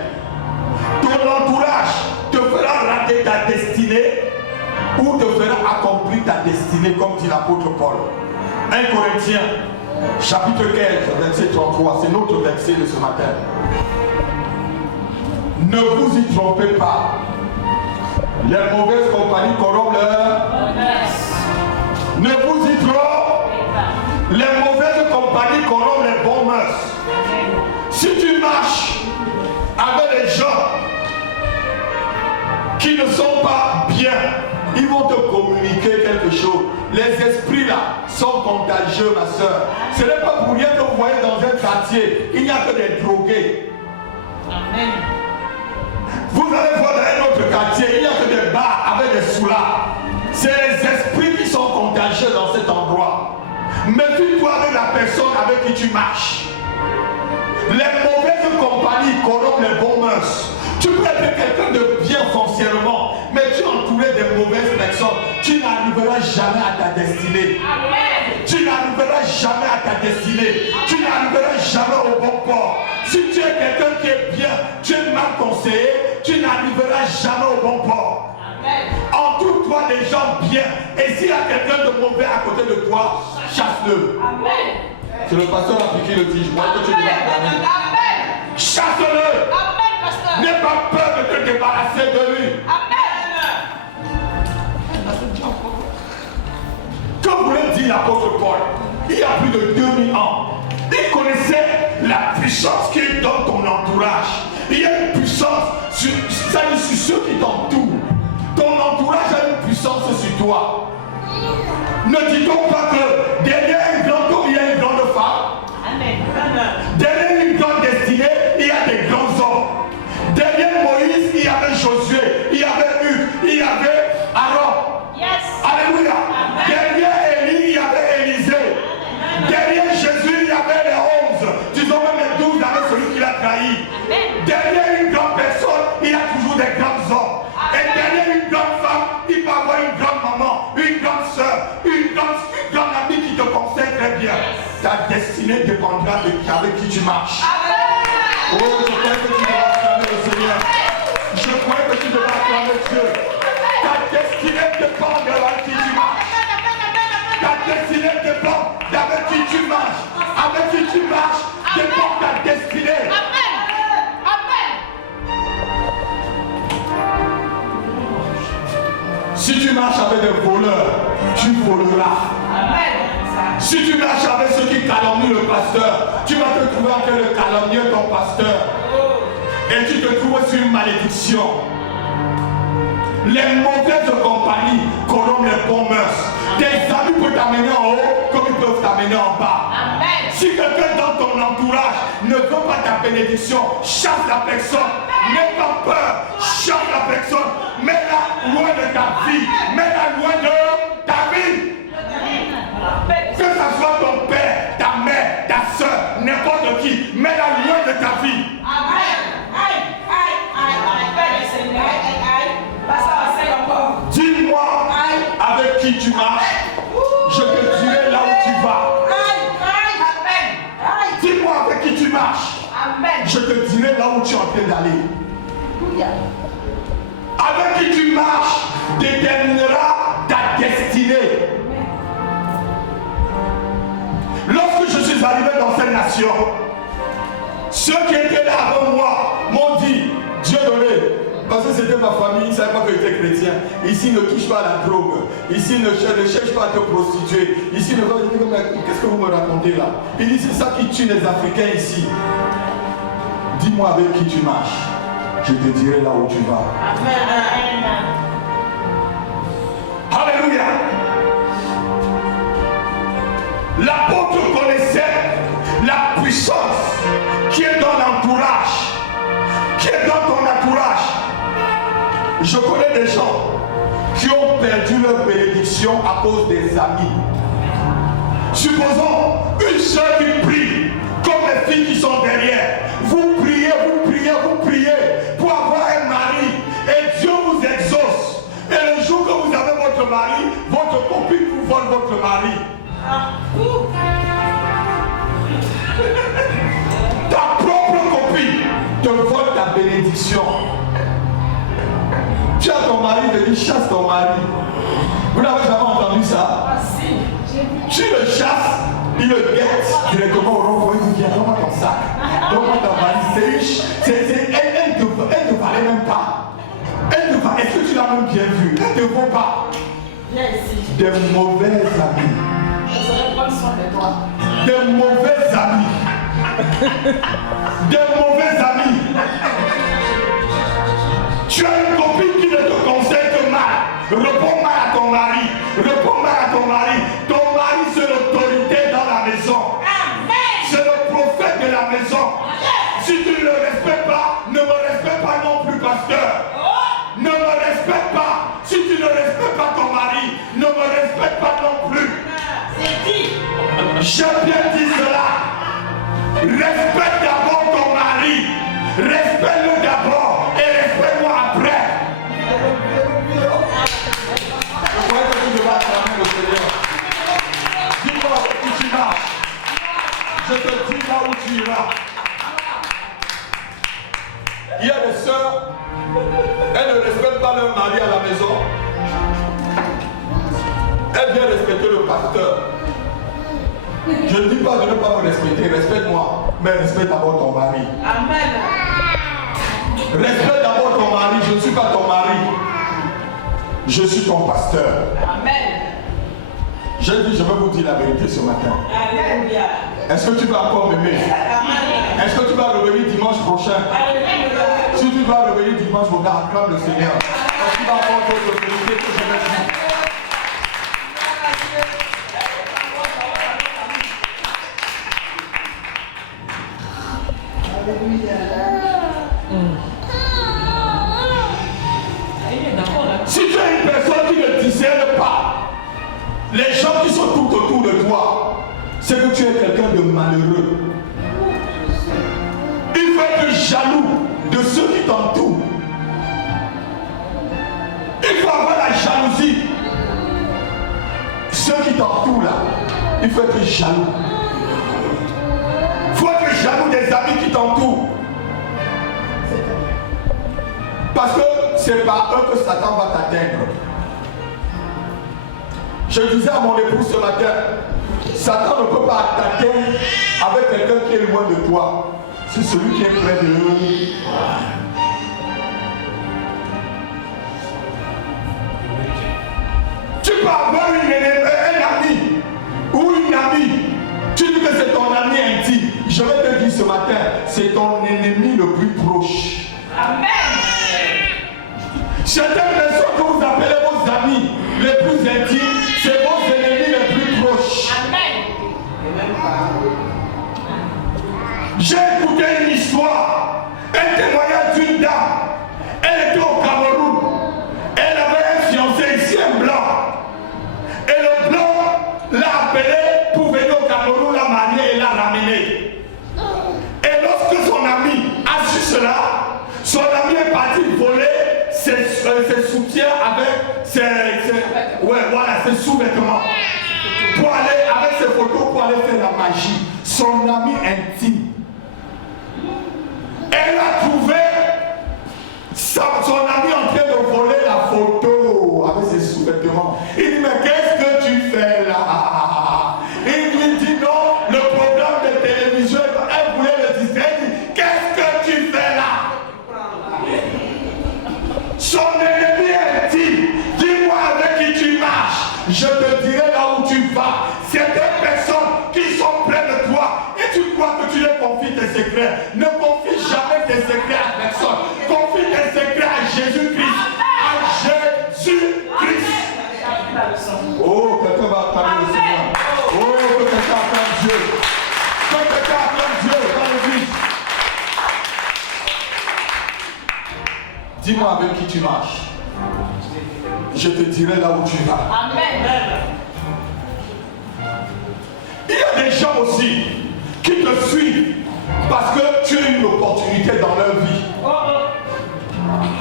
Ton entourage te fera rater ta destinée ou te fera accomplir ta destinée, comme dit l'apôtre Paul. 1 Corinthiens, chapitre 15, verset 33, c'est notre verset de ce matin. Ne vous y trompez pas. Les mauvaises compagnies corrompent leur. Ne vous y trompez pas. Les mauvaises compagnies corrompent les bons mœurs. Si tu marches avec des gens qui ne sont pas bien, ils vont te communiquer quelque chose. Les esprits là sont contagieux, ma soeur. Ce n'est pas pour rien que vous voyez dans un quartier, il n'y a que des drogués. Amen. Vous allez voir dans un autre quartier, il n'y a que des bars avec des soulards. C'est les esprits qui sont contagieux dans cet endroit. Méfie-toi avec la personne avec qui tu marches. Les mauvaises compagnies corrompent les bons mœurs. Tu peux être quelqu'un de bien foncièrement, mais tu es entouré de mauvaises personnes. Tu n'arriveras jamais à ta destinée. Amen. Tu n'arriveras jamais à ta destinée. Tu n'arriveras jamais au bon port. Si tu es quelqu'un qui est bien, tu es mal conseillé, tu n'arriveras jamais au bon port. Entoure-toi des gens bien. Et s'il y a quelqu'un de mauvais à côté de toi, chasse-le. Amen. C'est le pasteur qui le dit. Je vois que tu dois parler. Chasse-le. N'aie pas peur de te débarrasser de lui. Amen. Que voulait dire l'apôtre Paul? Il y a plus de 2000 ans, il connaissait la puissance qui est dans ton entourage. Il y a une puissance sur ceux qui t'entourent. Ton entourage a une puissance sur toi. Ne dit-on pas que derrière un grand homme, il y a une grande femme? Amen. Derrière une grande destinée, il y a des grands hommes. Derrière Moïse, il y avait Josué, il y avait Hugues, il y avait Aaron. Yes. Alléluia. Amen. Derrière Élie, il y avait Élisée. Amen. Derrière Jésus, il y avait les 11. Disons même les 12 avec celui qui l'a trahi. Amen. Derrière une grande personne, il y a toujours des grands hommes. Amen. Et derrière une grande femme, il peut avoir une grande maman, une grande soeur, une grande amie qui te conseille très bien. Yes. Ta destinée dépendra de avec qui tu marches. Amen. Oh, je crois que tu dois acclamer le Seigneur. Je crois que tu dois avec des voleurs, tu voleras. Amen. Si tu marches avec ceux qui calomnient le pasteur, tu vas te trouver en train de calomnier ton pasteur. Et tu te trouves sur une malédiction. Les mauvaises compagnies corrompent les bons mœurs. Tes amis peuvent t'amener en haut comme ils peuvent t'amener en bas. Amen. Si quelqu'un dans ton entourage ne veut pas ta bénédiction, chasse la personne. N'aie pas peur, chasse la personne. Mets-la loin de ta vie. Mets-la loin de ta vie. Que ce soit ton père, ta mère, ta soeur, n'importe qui, mets-la loin de ta vie. Amen. Aïe, aïe, aïe, aïe, aïe, Seigneur, aïe, aïe, aïe. Pasteur, enseigne encore. Dis-moi avec qui tu marches, je te dirai là où tu vas. Aïe, aïe, amen. Aïe. Dis-moi avec qui tu marches, Amen. je te dirai là où tu es en train d'aller. Avec qui tu marches déterminera ta destinée. Lorsque je suis arrivé dans cette nation, ceux qui étaient là avant moi m'ont dit, Dieu donné, parce que c'était ma famille, ils ne savaient pas que j'étais chrétien. Ici, ne touche pas à la drogue. Ici, ne cherche pas à te prostituer. Ici, ne va pas dire, qu'est-ce que vous me racontez là? Il dit, c'est ça qui tue les Africains ici. Dis-moi avec qui tu marches. Je te dirai là où tu vas. Amen. Alléluia. L'apôtre connaissait la puissance qui est dans l'entourage, qui est dans ton entourage. Je connais des gens qui ont perdu leur bénédiction à cause des amis. Supposons une soeur qui prie, comme les filles qui sont derrière. Vous priez, vous priez, vous priez pour avoir un mari et Dieu vous exauce. Et le jour que vous avez votre mari, votre copine vous vole votre mari. Ta propre copine te vole ta bénédiction. Tu as ton mari, te dit chasse ton mari. Vous n'avez jamais entendu ça? Tu le chasses, il le guette directement au rond-point, il dit viens, donne-moi ton sac, donne-moi ta valise. Elle ne te valait même pas. Est-ce que tu l'as même bien vu? Elle ne te vaut pas. Viens ici. Des mauvais amis. Je saurais prendre soin de toi. Des mauvais amis. Des mauvais amis. Tu as une copine qui ne te conseille que mal. Réponds mal à ton mari. Réponds mal à ton mari. Ton mari, c'est l'autorité dans la maison. C'est le prophète de la maison. Si tu ne le respectes pas, ne me respecte pas non plus, pasteur. Ne me respecte pas. Si tu ne respectes pas ton mari, ne me respecte pas non plus. J'ai bien dit cela. Respecte d'abord ton mari. Respecte-le d'abord et respecte-moi après. Je crois que tu devras acclamer le Seigneur. Dis-moi où tu marches. Je te dis là où tu iras. Il y a des sœurs, elles ne respectent pas leur mari à la maison. Elles viennent respecter le pasteur. Je ne dis pas de ne pas me respecter, respecte-moi, mais respecte d'abord ton mari. Amen. Respecte d'abord ton mari, je ne suis pas ton mari. Je suis ton pasteur. Amen. J'ai dit, je vais vous dire la vérité ce matin. Alléluia. Est-ce que tu vas encore m'aimer? Amen. Est-ce que tu vas revenir dimanche prochain? Alléluia. Si tu vas revenir dimanche, regarde, acclame le Seigneur. Parce qu'il va avoir d'autres autorités que je vais dire. Si tu es une personne qui ne discerne pas les gens qui sont tout autour de toi, c'est que tu es quelqu'un de malheureux. Il faut être jaloux de ceux qui t'entourent. Il faut avoir la jalousie. Ceux qui t'entourent là, il faut être jaloux. Il faut être jaloux des amis qui t'entourent. Parce que c'est par eux que Satan va t'atteindre. Je disais à mon épouse ce matin, Satan ne peut pas t'atteindre avec quelqu'un qui est loin de toi. C'est celui qui est près de eux. peux avoir un ami ou une amie. Tu dis que c'est ton ami intime. Je vais te dire ce matin, c'est ton ennemi le plus proche. Amen. Certaines personnes que vous appelez vos amis les plus intimes, c'est vos ennemis les plus proches. Amen. J'ai écouté une histoire, un témoignage d'une dame. Elle était au Cameroun. Elle avait un fiancé ici, un blanc. Et le blanc l'a appelé pour venir au Cameroun, l'a marié et l'a ramené. Et lorsque son ami a su cela, son ami est parti voler ses soutiens avec ses sous-vêtements. Pour aller avec ses photos, pour aller faire la magie. Son ami intime. Elle a trouvé son ami en train de voler la photo avec ses sous-vêtements. Il dit, mais qu'est-ce que tu fais là? Il lui dit, non, le programme de télévision, elle voulait le distraire. Il dit, qu'est-ce que tu fais là? Son ennemi intime, dis-moi avec qui tu marches, je te dirai là où tu vas. C'est des personnes qui sont près de toi et tu crois que tu leur confies tes secrets. Ne confie jamais tes secrets à personne. Confie tes secrets à Jésus-Christ. À Jésus-Christ. Oh, quelqu'un va acclamer le Seigneur. Oh, que quelqu'un acclame Dieu. Que quelqu'un acclame Dieu dans l'église. Dis-moi avec qui tu marches. Je te dirai là où tu vas. Amen. Il y a des gens aussi qui te suivent parce que tu as une opportunité dans leur vie.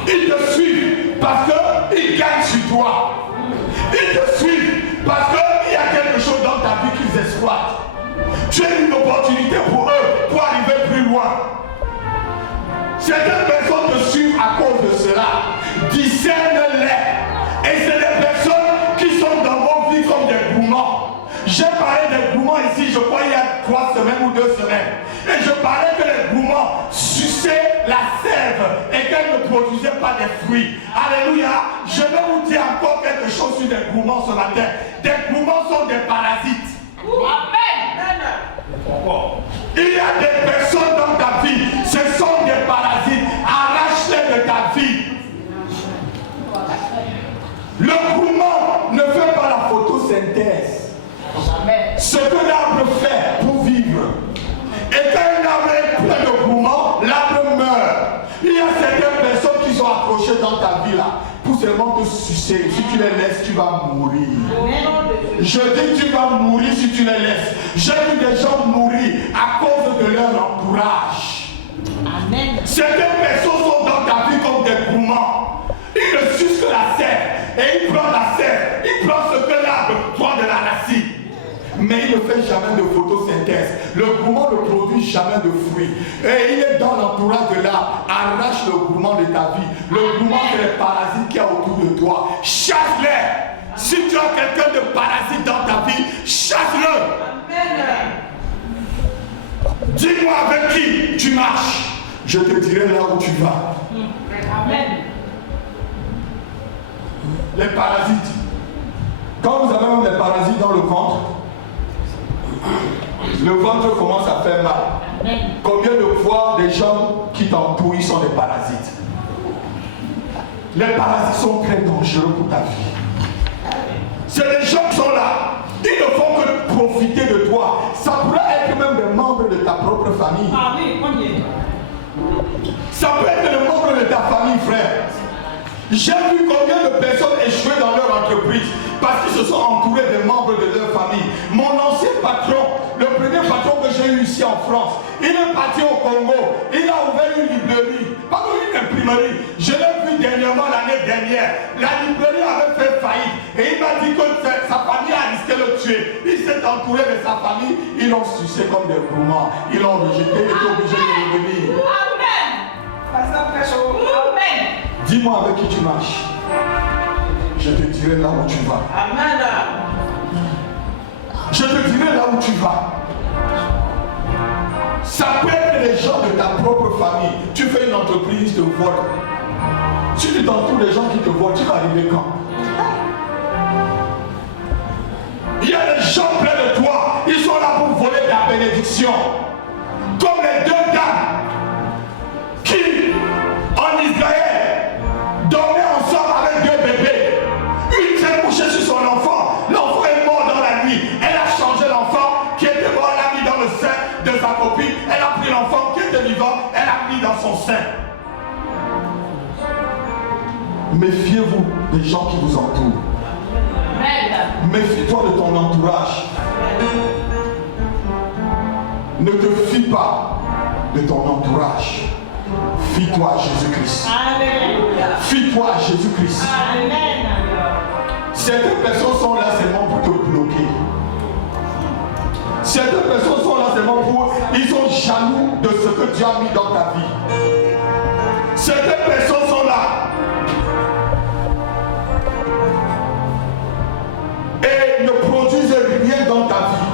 Ils te suivent parce qu'ils gagnent sur toi. Ils te suivent parce qu'il y a quelque chose dans ta vie qu'ils exploitent. Tu as une opportunité pour eux pour arriver plus loin. Certaines personnes te suivent à cause de cela. Discerne-les. Et c'est des personnes qui sont dans vos vies comme des gourmands. J'ai parlé des gourmands ici, je crois, il y a 3 semaines ou 2 semaines. Et je parlais que les gourmands suçaient la sève et qu'elles ne produisaient pas des fruits. Alléluia. Je vais vous dire encore quelque chose sur des gourmands ce matin. Des gourmands sont des parasites. Amen. Il y a des personnes dans ta vie, ce sont des parasites. Arrache-les de ta vie. Le gourmand ne fait pas la photosynthèse. Ce que l'arbre fait pour vivre. Et quand un arbre est plein de gourmands, l'arbre meurt. Il y a certaines personnes qui sont accrochées dans ta vie là pour seulement te sucer. Si tu les laisses, tu vas mourir. Je dis tu vas mourir si tu les laisses. J'ai vu des gens mourir à cause de leur entourage. Amen. Certaines personnes sont dans ta vie comme des gourmands. Ils ne sucent que la sève. Et il prend la sève. Il prend ce que l'arbre prend de la racine. Mais il ne fait jamais de photosynthèse. Le gourmand ne produit jamais de fruits. Et il est dans l'entourage de l'arbre. Arrache le gourmand de ta vie. Le gourmand, c'est les parasites qu'il y a autour de toi. Chasse-les. Si tu as quelqu'un de parasite dans ta vie, chasse-le. Amen. Dis-moi avec qui tu marches. Je te dirai là où tu vas. Amen. Les parasites. Quand vous avez même des parasites dans le ventre, le ventre commence à faire mal. Amen. Combien de fois des gens qui t'entourent sont des parasites? Les parasites sont très dangereux pour ta vie. C'est les gens qui sont là. Ils ne font que profiter de toi. Ça pourrait être même des membres de ta propre famille. Ah oui, on y est. Ça peut être des membres de ta famille, frère. J'ai vu combien de personnes échouer dans leur entreprise parce qu'ils se sont entourés des membres de leur famille. Mon ancien patron, le premier patron que j'ai eu ici en France, il est parti au Congo, il a ouvert une librairie, pardon, une imprimerie. Je l'ai vu dernièrement l'année dernière. La librairie avait fait faillite et il m'a dit que sa famille a risqué de le tuer. Il s'est entouré de sa famille, ils l'ont sucé comme des gourmands, ils l'ont rejeté, il était obligé de revenir. Amen. Amen. Dis-moi avec qui tu marches. Je te dirai là où tu vas. Amen. Je te dirai là où tu vas. Ça peut être les gens de ta propre famille. Tu fais une entreprise, te volent. Si tu t'entoures des gens qui te volent, tu vas arriver quand? Il y a des gens près de toi, ils sont là pour voler ta bénédiction. Comme les deux dames qui, en Israël, dormaient ensemble avec deux bébés. Une s'est couchée sur son enfant. L'enfant est mort dans la nuit. Elle a changé l'enfant qui était mort, elle l'a mis dans le sein de sa copine. Elle a pris l'enfant qui était vivant, elle l'a mis dans son sein. Méfiez-vous des gens qui vous entourent. Méfie-toi de ton entourage. Ne te fie pas de ton entourage. Fie-toi à Jésus-Christ. Fie-toi à Jésus-Christ. Certaines personnes sont là seulement pour te bloquer. Certaines personnes sont là seulement pour... Ils sont jaloux de ce que Dieu a mis dans ta vie. Certaines personnes sont là et ne produisent rien dans ta vie.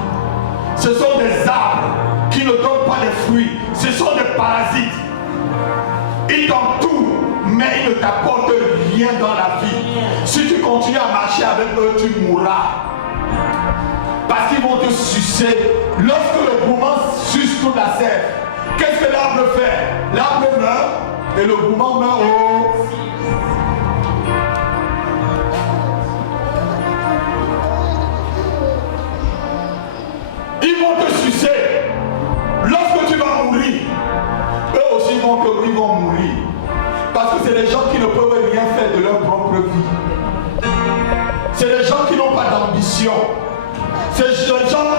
Ce sont des arbres qui ne donnent pas de fruits. Ce sont des parasites. Ils t'entourent, mais ils ne t'apportent rien dans la vie. Si tu continues à marcher avec eux, tu mourras. Parce qu'ils vont te sucer. Lorsque le gourmand suce toute la sève, qu'est-ce que l'arbre fait? L'arbre meurt et le gourmand meurt au... Ils vont te sucer. Lorsque tu vas mourir, eux aussi ils vont mourir. Parce que c'est des gens qui ne peuvent rien faire de leur propre vie. C'est des gens qui n'ont pas d'ambition. C'est des gens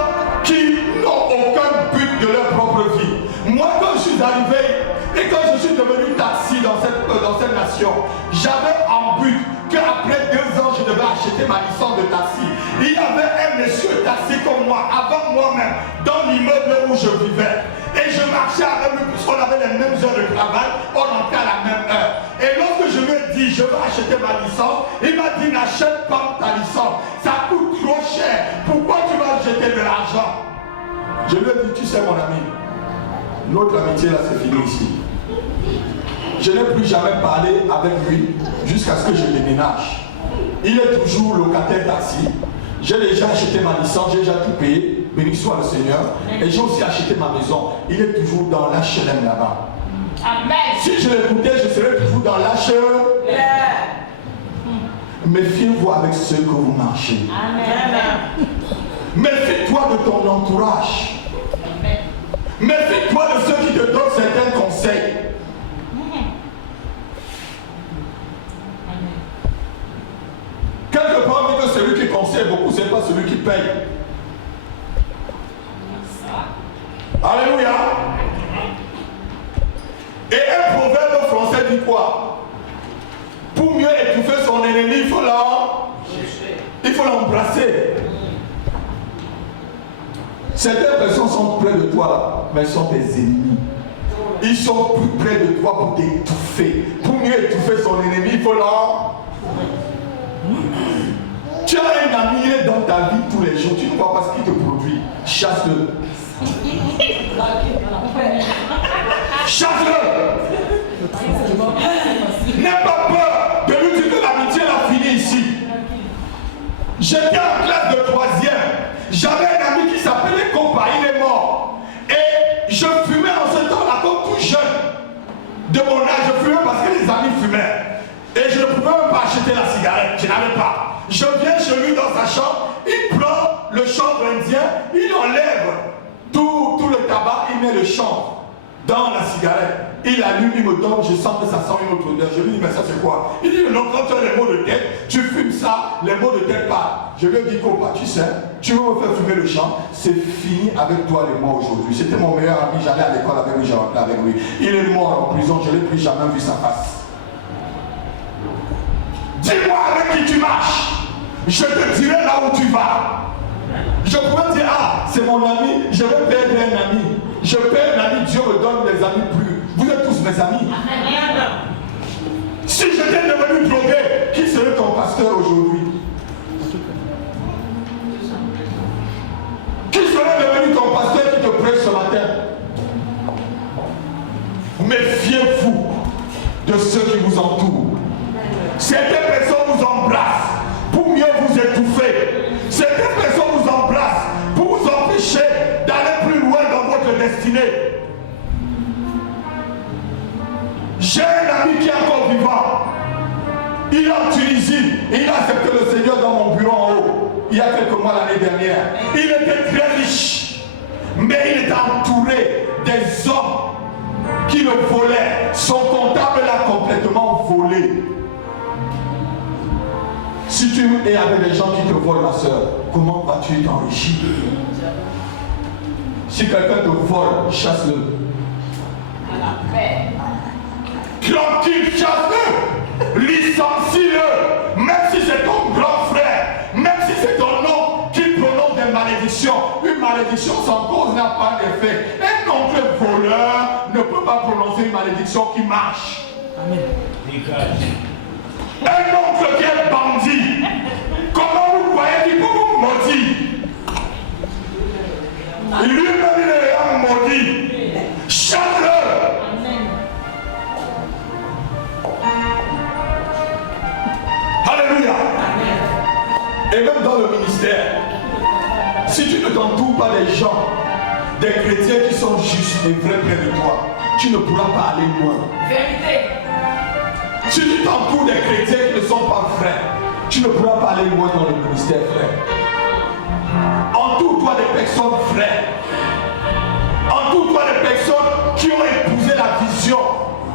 qui n'ont aucun but de leur propre vie. Moi, quand je suis arrivé et quand je suis devenu taxi dans cette nation, j'avais en but qu'après 2 ans, je devais acheter ma licence de taxi. Il y avait un monsieur taxi comme moi, avant moi-même, dans l'immeuble où je vivais. Et je marchais avec lui, puisqu'on avait les mêmes heures de travail, on entrait à la même heure. Et lorsque je lui ai dit, je vais acheter ma licence, il m'a dit, n'achète pas ta licence, ça coûte trop cher. Pourquoi tu vas jeter de l'argent? Je lui ai dit, tu sais mon ami, notre amitié là c'est fini ici. Je n'ai plus jamais parlé avec lui jusqu'à ce que je déménage. Il est toujours locataire taxi. J'ai déjà acheté ma licence, j'ai déjà tout payé. Béni soit le Seigneur. Et j'ai aussi acheté ma maison. Il est toujours dans l'HLM là-bas. Amen. Si je l'écoutais, je serais toujours dans l'HLM. Méfiez-vous avec ceux que vous marchez. Amen. Méfie-toi de ton entourage. Amen. Méfie-toi de ceux qui te donnent certains conseils. Quelque part, on dit que celui qui conseille beaucoup, ce n'est pas celui qui paye. Alléluia. Et un proverbe français dit quoi? Pour mieux étouffer son ennemi, il faut l'embrasser. Certaines personnes sont près de toi, mais sont tes ennemis. Ils sont plus près de toi pour t'étouffer. Pour mieux étouffer son ennemi, il faut l'embrasser. Tu as un ami, il est dans ta vie tous les jours, tu ne vois pas ce qu'il te produit. Chasse-le. Chasse-le. N'aie pas peur de lui dire que l'amitié l'a fini ici. J'étais en classe de 3e. J'avais un ami qui s'appelait Copa, il est mort. Et je fumais en ce temps-là comme tout jeune. De mon âge, je fumais parce que les amis fumaient. Et je ne pouvais même pas acheter la cigarette, je n'avais pas. Je viens chez lui dans sa chambre, il prend le chanvre indien, il enlève tout le tabac, il met le chanvre dans la cigarette. Il allume, il me donne, je sens que ça sent une autre odeur. Je lui dis, mais ça c'est quoi? Il dit, non, quand tu as les maux de tête, tu fumes ça, les maux de tête partent. Je lui ai dit, Copa, tu sais, tu veux me faire fumer le champ, c'est fini avec toi et moi aujourd'hui. C'était mon meilleur ami, j'allais à l'école avec lui, j'allais avec lui. Il est mort en prison, je ne l'ai plus jamais vu sa face. Dis-moi avec qui tu marches. Je te dirai là où tu vas. Je pourrais dire, ah, c'est mon ami, je vais perdre un ami. Je perds un ami, Dieu me donne des amis plus. Vous êtes tous mes amis. Si j'étais devenu drogué, qui serait ton pasteur aujourd'hui? Qui serait devenu ton pasteur qui te prêche ce matin? Méfiez-vous de ceux qui vous entourent. Certaines personnes vous embrassent pour mieux vous étouffer. Certaines personnes vous J'ai un ami qui est encore vivant. Il est en Tunisie. Il a accepté le Seigneur dans mon bureau en haut. Il y a quelques mois l'année dernière. Il était très riche. Mais il était entouré des hommes qui le volaient. Son comptable l'a complètement volé. Si tu es avec des gens qui te volent, ma soeur, comment vas-tu t'enrichir? Si quelqu'un te vole, chasse-le. Tranquille, chasse-le. Licencie-le. Même si c'est ton grand frère, même si c'est ton oncle qui prononce des malédictions, une malédiction sans cause n'a pas d'effet. Un oncle voleur ne peut pas prononcer une malédiction qui marche. Amen. Un oncle qui est bandit, comment vous croyez qu'il peut vous maudire? Lui-même il est maudit. Chasse-le. Alléluia. Et même dans le ministère, si tu ne t'entoures pas des gens, des chrétiens qui sont justes et vrais près de toi, tu ne pourras pas aller loin. Vérité. Si tu t'entoures des chrétiens qui ne sont pas frères, tu ne pourras pas aller loin dans le ministère, frère. Entoure-toi des personnes frères. Entoure-toi des personnes qui ont épousé la vision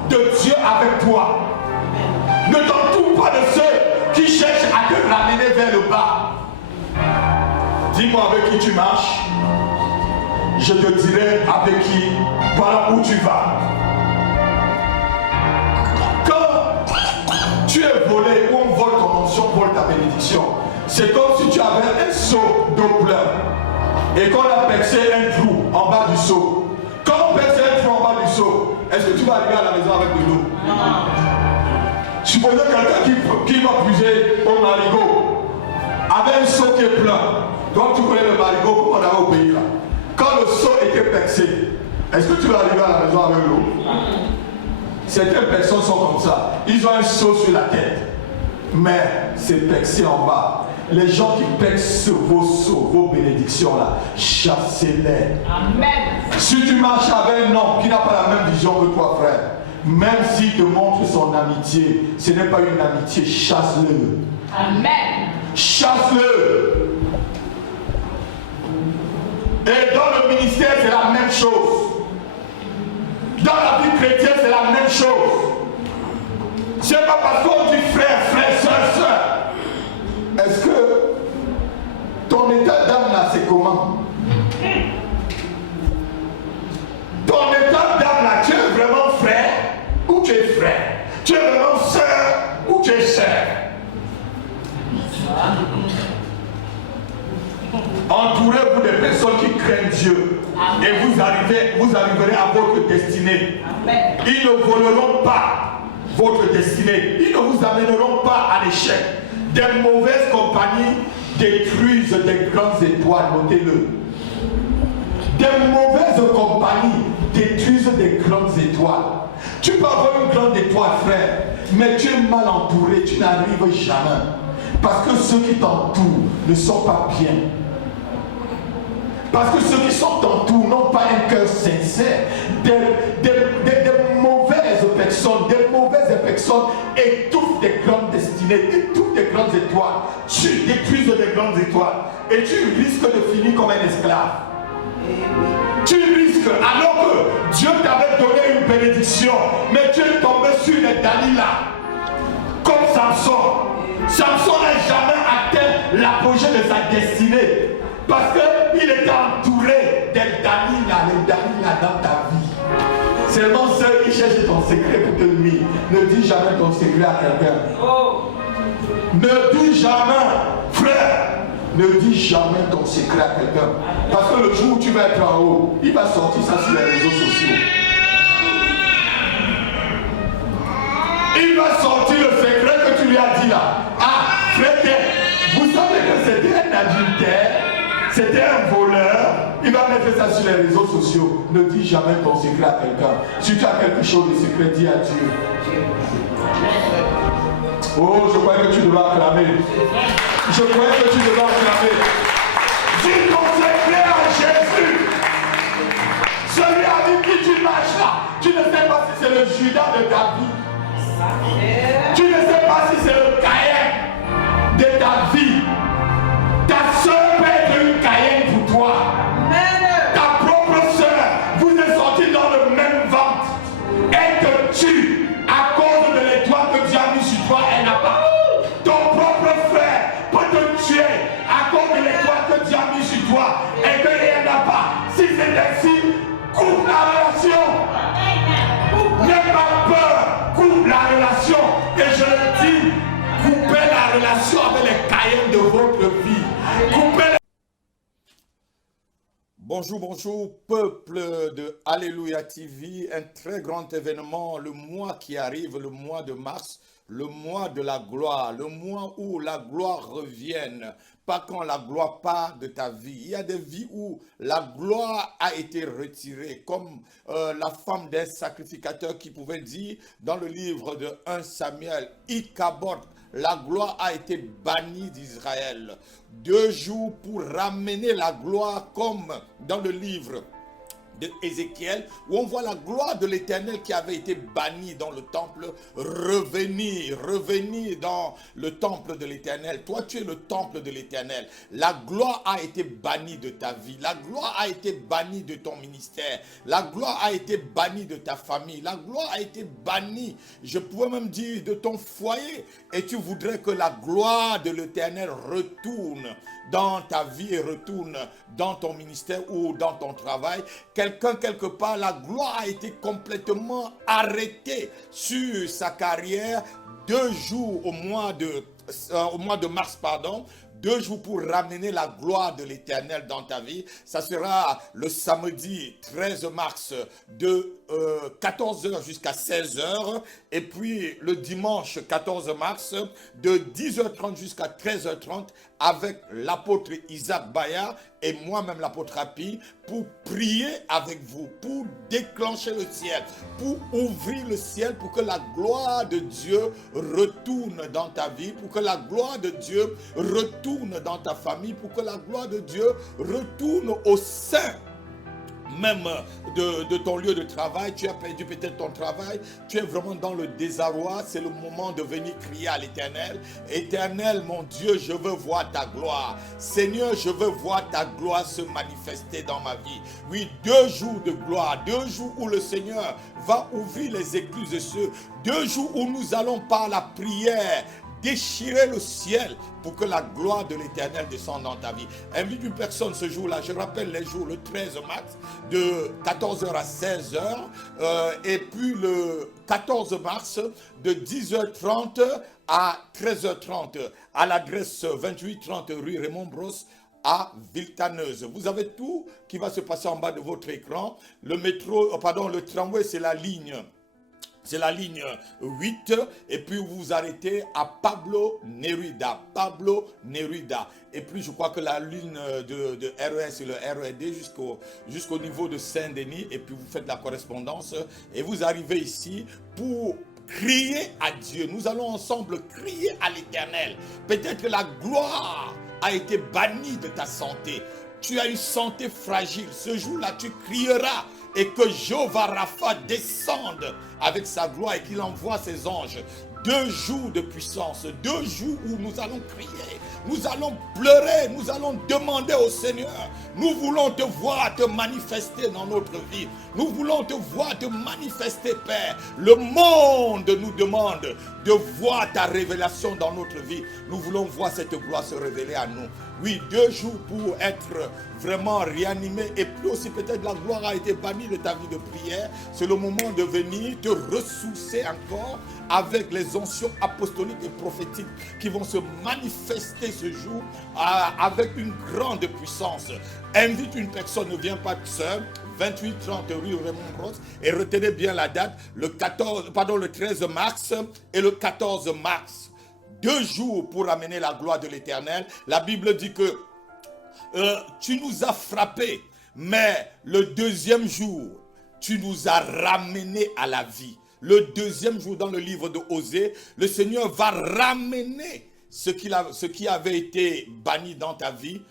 de Dieu avec toi. Ne t'entoure pas de ceux qui cherchent à te ramener vers le bas. Dis-moi avec qui tu marches. Je te dirai avec qui, voilà où tu vas. Quand tu es volé ou on vole ton onction, vole ta bénédiction, c'est comme si tu avais un seau d'eau pleine et qu'on a percé un trou en bas du seau. Quand on perce un trou en bas du seau, est-ce que tu vas arriver à la maison avec de l'eau? Non. Supposez quelqu'un qui va puiser au marigot avec un seau qui est plein. Donc tu connais le marigot comme on avait au pays là. Quand le seau était percé, est-ce que tu vas arriver à la maison avec l'eau? Certaines personnes sont comme ça. Ils ont un seau sur la tête, mais c'est percé en bas. Les gens qui percent vos seaux, vos bénédictions là, chassez-les. Amen. Si tu marches avec un homme qui n'a pas la même vision que toi, frère, même s'il te montre son amitié, ce n'est pas une amitié, chasse-le. Amen. Chasse-le. Et dans le ministère, c'est la même chose. Dans la vie chrétienne, c'est la même chose. C'est pas parce qu'on dit frère, frère, soeur, soeur. Est-ce que ton état d'âme là, c'est comment? Ton état d'âme là, tu es vraiment frère ou tu es frère? Tu es vraiment sœur ou tu es sœur? Entourez-vous des personnes qui craignent Dieu. Amen. Et vous arriverez à votre destinée. Amen. Ils ne voleront pas votre destinée. Ils ne vous amèneront pas à l'échec. Des mauvaises compagnies détruisent des grandes étoiles, notez-le. Des mauvaises compagnies détruisent des grandes étoiles. Tu peux avoir une grande étoile, frère, mais tu es mal entouré, tu n'arrives jamais. Parce que ceux qui t'entourent ne sont pas bien. Parce que ceux qui sont entourés n'ont pas un cœur sincère. Des mauvaises personnes étouffent des grandes destinées, étouffent des grandes étoiles. Tu détruises des grandes étoiles et tu risques de finir comme un esclave. Tu risques, alors que Dieu t'avait donné une bénédiction, mais tu es tombé sur les Dalila, comme Samson. Samson n'a jamais atteint l'apogée de sa destinée. Parce qu'il était entouré des Dalila dans ta vie. Seulement ceux qui cherchent ton secret pour te nuire. Ne dis jamais ton secret à quelqu'un. Oh. Ne dis jamais, frère, ne dis jamais ton secret à quelqu'un. Parce que le jour où tu vas être en haut, il va sortir ça sur les réseaux sociaux. Il va sortir le secret que tu lui as dit là. Ah, frère, vous savez que c'était un adultère. C'était un voleur. Il va mettre ça sur les réseaux sociaux. Ne dis jamais ton secret à quelqu'un. Si tu as quelque chose de secret, dis à Dieu. Oh, je croyais que tu devais acclamer. Je croyais que tu devais acclamer. Dis ton secret à Jésus. Celui avec qui tu marches là, tu ne sais pas si c'est c'est le Judas de ta vie. Tu ne sais pas si c'est le Caïn de ta vie. Ta soeur peut être une Caïn pour toi. Ta propre soeur, vous êtes sortis dans le même ventre. Elle te tue à cause de l'étoile que Dieu a mis sur toi, elle n'a pas. Ton propre frère peut te tuer à cause de l'étoile que Dieu a mis sur toi et qu'elle n'a pas. Si c'est ainsi, coupe la relation. N'aie pas peur, coupe la relation. Et je le dis, coupez la relation avec les Caïns de votre vie. Coupez la... Bonjour, bonjour, peuple de Alléluia TV, un très grand événement, le mois qui arrive, le mois de mars, le mois de la gloire, le mois où la gloire revienne, pas quand la gloire part de ta vie. Il y a des vies où la gloire a été retirée, comme la femme d'un sacrificateur qui pouvait dire dans le livre de 1 Samuel, Ikabod, la gloire a été bannie d'Israël. 2 jours pour ramener la gloire, comme dans le livre de Ézéchiel, où on voit la gloire de l'Éternel qui avait été bannie dans le temple, revenir dans le temple de l'Éternel. Toi, tu es le temple de l'Éternel. La gloire a été bannie de ta vie. La gloire a été bannie de ton ministère. La gloire a été bannie de ta famille. La gloire a été bannie, je pourrais même dire, de ton foyer. Et tu voudrais que la gloire de l'Éternel retourne dans ta vie et retourne dans ton ministère ou dans ton travail. Quelqu'un, quelque part, la gloire a été complètement arrêtée sur sa carrière. 2 jours au mois de mars, pardon. 2 jours pour ramener la gloire de l'Éternel dans ta vie. Ça sera le samedi 13 mars de 14h jusqu'à 16h. Et puis le dimanche 14 mars de 10h30 jusqu'à 13h30 avec l'apôtre Isaac Bayard et moi-même l'apôtre Rapi pour prier avec vous, pour déclencher le ciel, pour ouvrir le ciel, pour que la gloire de Dieu retourne dans ta vie, pour que la gloire de Dieu retourne dans ta famille, pour que la gloire de Dieu retourne au sein même de ton lieu de travail. Tu as perdu peut-être ton travail, tu es vraiment dans le désarroi. C'est le moment de venir crier à l'Éternel. Éternel, mon Dieu, je veux voir ta gloire. Seigneur, je veux voir ta gloire se manifester dans ma vie. Oui, 2 jours de gloire, 2 jours où le Seigneur va ouvrir les écluses de ceux, 2 jours où nous allons par la prière déchirer le ciel pour que la gloire de l'Éternel descende dans ta vie. Invite une personne ce jour-là. Je rappelle les jours, le 13 mars, de 14h à 16h. Et puis le 14 mars, de 10h30 à 13h30, à l'adresse 2830 rue Raymond Bros, à Villetaneuse. Vous avez tout qui va se passer en bas de votre écran. Le métro, pardon, le tramway, c'est la ligne 8, et puis vous vous arrêtez à Pablo Neruda. Et puis je crois que la ligne de RER, c'est le RED jusqu'au niveau de Saint-Denis, et puis vous faites la correspondance, et vous arrivez ici pour crier à Dieu. Nous allons ensemble crier à l'Éternel. Peut-être que la gloire a été bannie de ta santé. Tu as une santé fragile. Ce jour-là, tu crieras et que Jéhovah Rapha descende avec sa gloire et qu'il envoie ses anges. 2 jours de puissance, 2 jours où nous allons crier, nous allons pleurer, nous allons demander au Seigneur. Nous voulons te voir te manifester dans notre vie. Nous voulons te voir te manifester, Père. Le monde nous demande de voir ta révélation dans notre vie. Nous voulons voir cette gloire se révéler à nous. Oui, 2 jours pour être vraiment réanimé, et puis aussi peut-être la gloire a été bannie de ta vie de prière. C'est le moment de venir te ressourcer encore avec les onctions apostoliques et prophétiques qui vont se manifester ce jour avec une grande puissance. Invite une personne, ne viens pas seul. 2830 rue Raymond Bros, et retenez bien la date, le 13 mars et le 14 mars. 2 jours pour amener la gloire de l'Éternel. La Bible dit que tu nous as frappés, mais le 2e jour, tu nous as ramenés à la vie. Le 2e jour, dans le livre de Osée, le Seigneur va ramener ce qui avait été banni dans ta vie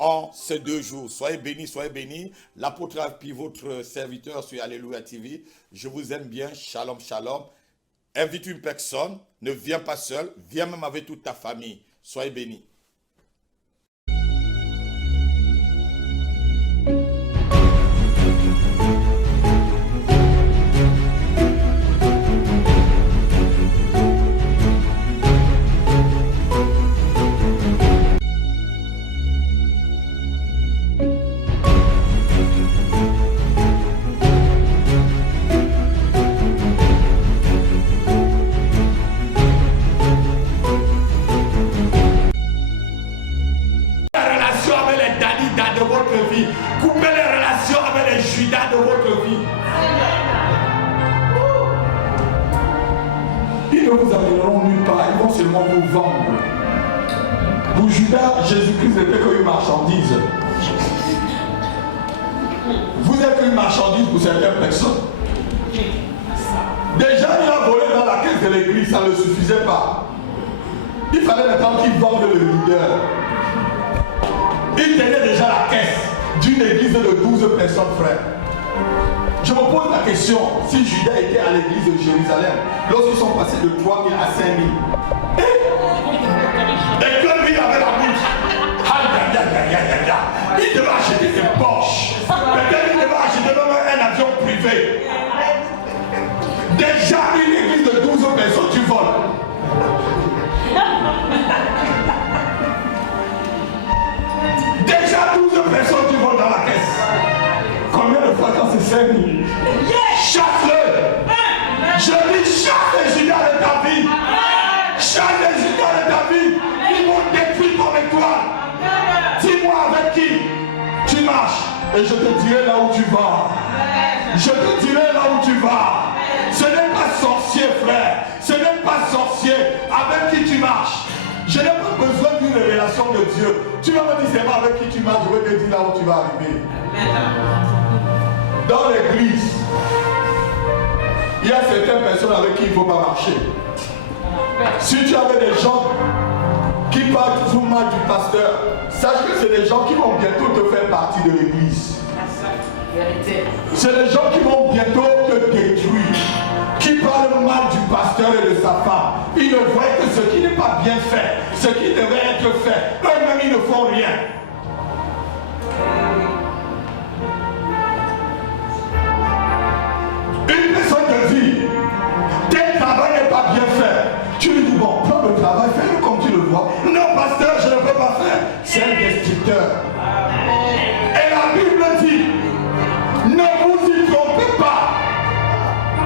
en ces 2 jours. Soyez bénis, soyez bénis. L'apôtre puis votre serviteur sur Alléluia TV. Je vous aime bien. Shalom, shalom. Invite une personne. Ne viens pas seul. Viens même avec toute ta famille. Soyez bénis. Jésus-Christ n'était qu'une marchandise. Vous êtes qu'une marchandise pour certaines personnes. Déjà, il a volé dans la caisse de l'église, ça ne suffisait pas. Il fallait maintenant qu'il vende le leader. Il tenait déjà la caisse d'une église de 12 personnes, frère. Je me pose la question, si Judas était à l'église de Jérusalem, lorsqu'ils sont passés de 3 000 à 5 000, et que lui avait la bouche, il devait acheter ses poches. Peut-être il devait acheter même un avion privé. Déjà une église de 12 personnes, tu voles. Déjà 12 personnes, tu voles dans la caisse. Combien de fois quand c'est 5 000? Chasse-le. Je dis chasse les Judas de ta vie. Chasse les Judas de ta vie. Ils vont détruire ton étoile. Dis-moi avec qui tu marches et je te dirai là où tu vas. Je te dirai là où tu vas. Ce n'est pas sorcier, frère. Ce n'est pas sorcier avec qui tu marches. Je n'ai pas besoin d'une révélation de Dieu. Tu vas me dire c'est moi avec qui tu marches, je vais te dire là où tu vas arriver. Dans l'église, il y a certaines personnes avec qui il ne faut pas marcher. Si tu avais des gens qui parlent toujours mal du pasteur, sache que c'est des gens qui vont bientôt te faire partie de l'église. C'est des gens qui vont bientôt te détruire, qui parlent mal du pasteur et de sa femme. Ils ne voient que ce qui n'est pas bien fait, ce qui devait être fait. Eux-mêmes, ils ne font rien. Une personne te dit, tel travail n'est pas bien fait. Tu lui dis, bon, prends le travail, fais-le comme tu le vois. Non, pasteur, je ne peux pas faire. C'est un destructeur. Et la Bible dit, ne vous y trompez pas.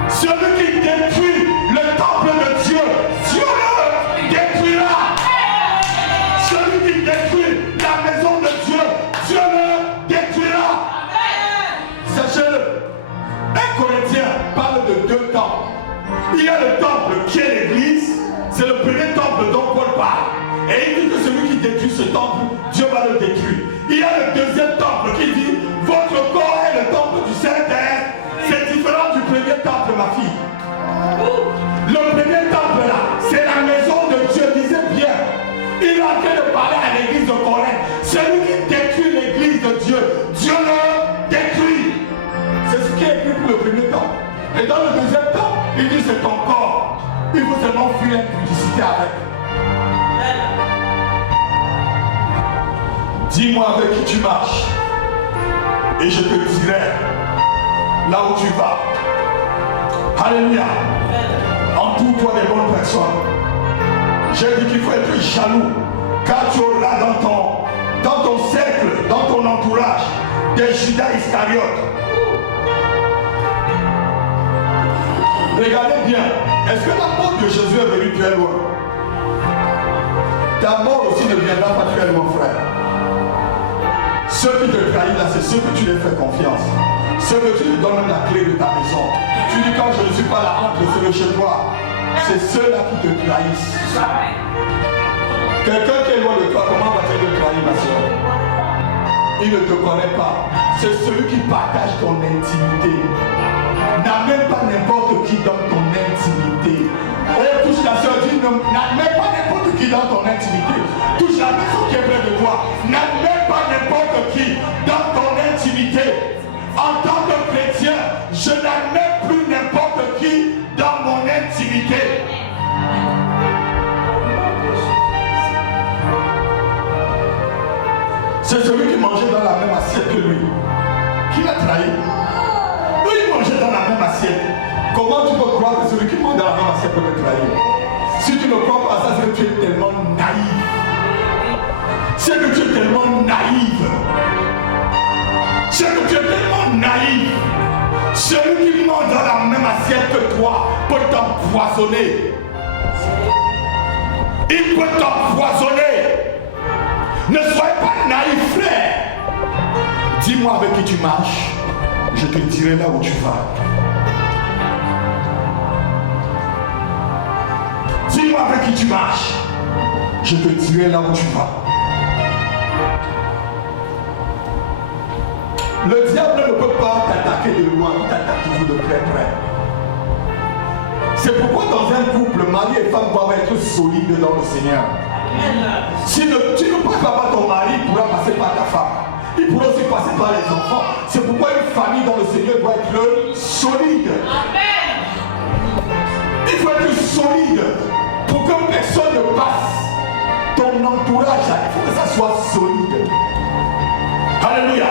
Celui qui détruit le temple de Dieu, Dieu le détruira. Celui qui détruit la maison de Dieu, Dieu le détruira. Sachez-le, un Corinthien parle de 2 temples. Il y a le temple qui est l'église, c'est le premier temple dont Paul parle. Et il dit que celui qui détruit ce temple, Dieu va le détruire. Il y a le deuxième temple qui dit, votre corps est le temple du Saint-Père. C'est différent du premier temple, ma fille. Le premier temple là, c'est la maison de Dieu, lisez bien. Il est en train de parler à l'église de Corinthe. Celui qui détruit l'église de Dieu, Dieu le détruit. C'est ce qui est écrit pour le premier temple. Et dans le deuxième temple, il dit c'est ton corps. Il faut seulement fuir l'impudicité avec. Dis-moi avec qui tu marches. Et je te dirai là où tu vas. Alléluia. Entoure-toi des bonnes personnes. J'ai dit qu'il faut être jaloux. Car tu auras dans ton cercle, dans ton entourage, des Judas Iscariotes. Regardez bien. Est-ce que la mort de Jésus est venue très loin? Ta mort aussi ne viendra pas très loin, frère. Ceux qui te trahissent là, c'est ceux que tu les fais confiance. Ceux que tu lui donnes la clé de ta maison. Tu dis quand je ne suis pas là, entre chez toi. C'est ceux-là qui te trahissent. Quelqu'un qui est loin de toi, comment va-t-il te trahir, ma soeur? Il ne te connaît pas. C'est celui qui partage ton intimité. N'a même pas n'importe qui dans ton intimité. Oh, touche la soeur, dis, n'a même pas n'importe qui dans ton intimité. Touche la personne qui est près de toi. N'a même pas n'importe mangeaient dans la même assiette que lui. Qui l'a trahi? Eux, ils mangeaient dans la même assiette. Comment tu peux croire que celui qui mange dans la même assiette peut te trahir? Si tu ne crois pas à ça, c'est que tu es tellement naïf. C'est que tu es tellement naïf. C'est que tu es tellement naïf. Celui qui mange dans la même assiette que toi peut t'empoisonner. Il peut t'empoisonner. Ne soyez pas naïf, frère. Dis-moi avec qui tu marches, je te dirai là où tu vas. Dis-moi avec qui tu marches, je te dirai là où tu vas. Le diable ne peut pas t'attaquer de loin, il t'attaque toujours de près. C'est pourquoi dans un couple, mari et femme doivent être solides dans le Seigneur. Si tu ne passes pas par ton mari, il pourra passer par ta femme. Il pourra aussi passer par les enfants. C'est pourquoi une famille dans le Seigneur doit être solide. Amen. Il faut être solide pour que personne ne passe. Ton entourage, il faut que ça soit solide. Alléluia.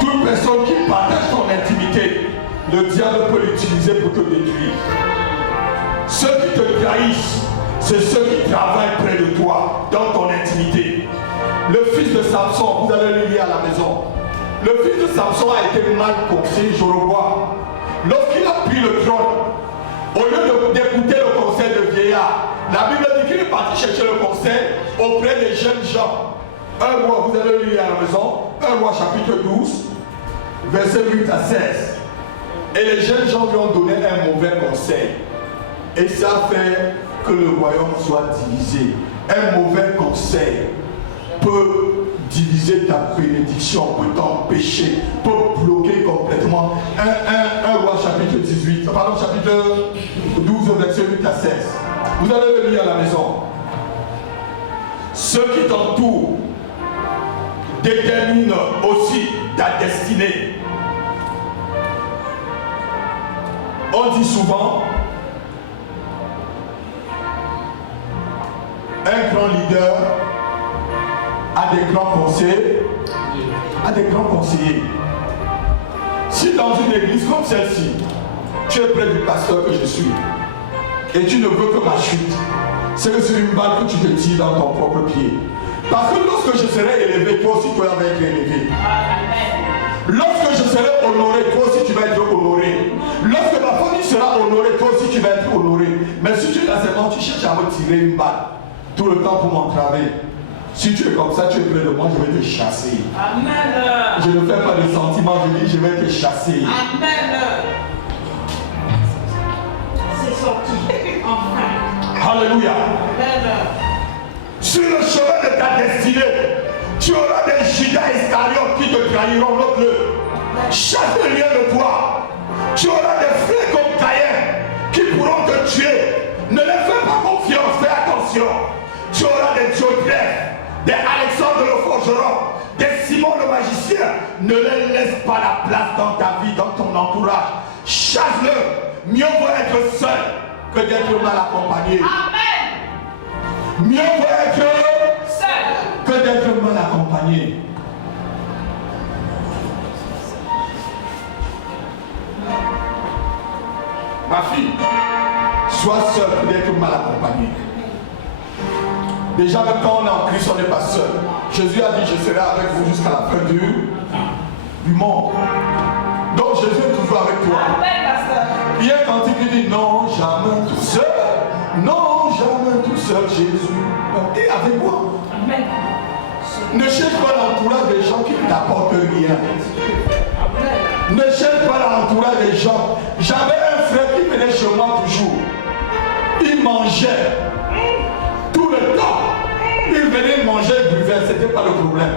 Toute personne qui partage ton intimité, le diable peut l'utiliser pour te détruire. Ceux qui te trahissent, c'est ceux qui travaillent près de toi, dans ton intimité. Le fils de Samson, vous allez le lire à la maison. Le fils de Samson a été mal conseillé, je le vois. Lorsqu'il a pris le trône, au lieu d'écouter le conseil de vieillard, la Bible dit qu'il est parti chercher le conseil auprès des jeunes gens. Un roi, vous allez le lire à la maison, un roi chapitre 12, verset 8 à 16. Et les jeunes gens lui ont donné un mauvais conseil. Et ça fait que le royaume soit divisé. Un mauvais conseil peut diviser ta bénédiction, peut t'empêcher, peut bloquer complètement. Un roi chapitre 18, pardon, chapitre 12, verset 8 à 16. Vous allez le lire à la maison. Ceux qui t'entourent déterminent aussi ta destinée. On dit souvent, un grand leader a des grands conseillers, Si dans une église comme celle-ci, tu es près du pasteur que je suis, et tu ne veux que ma chute, c'est que c'est une balle que tu te tires dans ton propre pied. Parce que lorsque je serai élevé, toi aussi tu vas être élevé. Lorsque je serai honoré, toi aussi tu vas être honoré. Lorsque ma famille sera honorée, toi aussi tu vas être honoré. Mais si tu es là seulement, tu cherches à me tirer une balle tout le temps pour m'entraver. Si tu es comme ça, tu es près de moi, je vais te chasser. Amen. Je ne fais pas de sentiments, je dis je vais te chasser. Amen. C'est sorti. Enfin. Alléluia. Amen. Sur le chemin de ta destinée, tu auras des Judas Iscariotes qui te trahiront l'autre. Chaque lien de toi, tu auras des frères comme Caïn qui pourront te tuer. Ne les fais pas confiance, fais attention. Tu auras des Dioclès, des Alexandre le forgeron, des Simon le magicien. Ne les laisse pas la place dans ta vie, dans ton entourage. Chasse-le. Mieux vaut être seul que d'être mal accompagné. Amen. Mieux vaut être Seul que d'être mal accompagné. Ma fille, sois seule que d'être mal accompagné. Déjà, même quand on est en Christ, on n'est pas seul. Jésus a dit, je serai avec vous jusqu'à la fin du monde. Donc Jésus est toujours avec toi. Amen, pasteur. Il y a un cantique qui dit, non, jamais tout seul. Non, jamais tout seul, Jésus est avec moi. Amen. Ne cherche pas l'entourage des gens qui ne t'apportent rien. Amen. Ne cherche pas l'entourage des gens. J'avais un frère qui venait chez moi toujours. Il mangeait tout le temps. Il venait manger, il buvait, ce n'était pas le problème.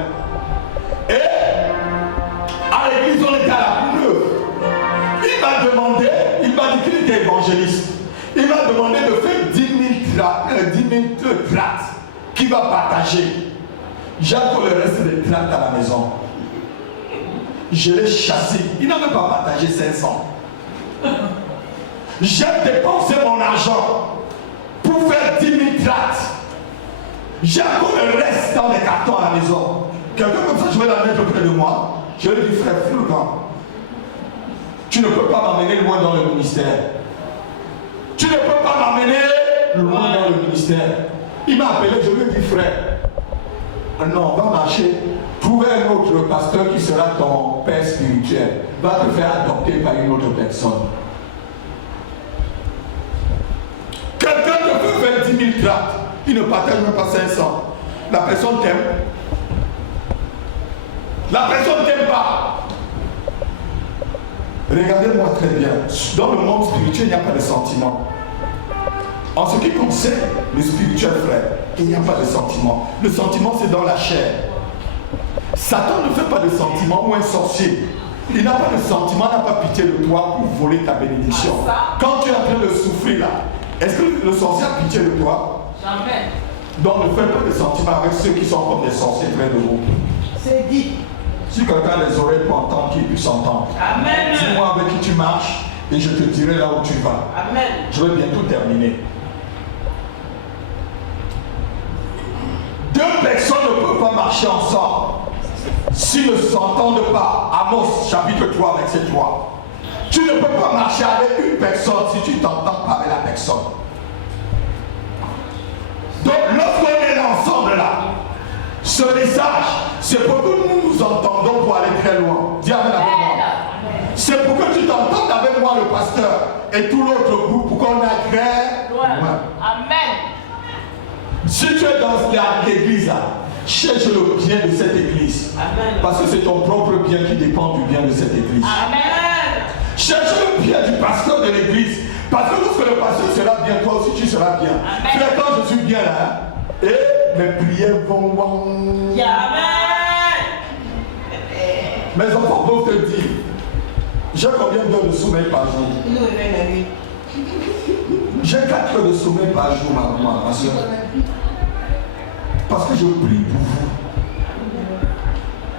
Et à l'église, on était à la Neuve. Il m'a demandé, il m'a dit qu'il était évangéliste. Il m'a demandé de faire 10 000 tracts qu'il va partager. J'ai encore le reste des tracts à la maison. Je l'ai chassé. Il n'a même pas partagé 500. J'ai dépensé mon argent pour faire 10 000 tracts. J'ai encore le reste dans des cartons à la maison. Quelqu'un comme ça, je vais la mettre près de moi. Je lui dis, frère, Fulgran, tu ne peux pas m'amener loin dans le ministère. Tu ne peux pas m'amener loin dans le ministère. Il m'a appelé, je lui ai dit, frère, non, va marcher. Trouver un autre pasteur qui sera ton père spirituel. Va te faire adopter par une autre personne. Quelqu'un te peut faire 10 000 tracts. Il ne partage même pas 500. La personne t'aime. La personne t'aime pas. Regardez-moi très bien. Dans le monde spirituel, il n'y a pas de sentiment. En ce qui concerne le spirituel, frère, il n'y a pas de sentiment. Le sentiment, c'est dans la chair. Satan ne fait pas de sentiment ou un sorcier. Il n'a pas de sentiment, n'a pas pitié de toi pour voler ta bénédiction. Quand tu es en train de souffrir là, est-ce que le sorcier a pitié de toi? Jamais. Donc ne faites pas de sentiments avec ceux qui sont comme des sorciers près de vous. C'est dit. Si quelqu'un a les oreilles pour entendre, qu'il puisse entendre. Amen. Dis-moi avec qui tu marches et je te dirai là où tu vas. Amen. Je vais bientôt terminer. Deux personnes ne peuvent pas marcher ensemble s'ils ne s'entendent pas. Amos chapitre 3 verset 3. Tu ne peux pas marcher avec une personne si tu ne t'entends pas avec la personne. Donc lorsqu'on est là ensemble là, ce message, c'est pour que nous nous entendons pour aller très loin. Dis amen avec moi. C'est pour que tu t'entendes avec moi, le pasteur, et tout l'autre groupe, pour qu'on aille très loin. Amen. Si tu es dans l'église, cherche le bien de cette église. Amen. Parce que c'est ton propre bien qui dépend du bien de cette église. Amen. Cherche le bien du pasteur de l'église. Parce que lorsque le pasteur sera bien, toi aussi tu seras bien. Frère, quand je suis bien là, et mes prières vont. Amen. Mes enfants peuvent te dire, j'ai combien d'heures de sommeil par jour? Il nous réveille la nuit. J'ai 4 heures de sommeil par jour, ma soeur. Parce que je prie pour vous.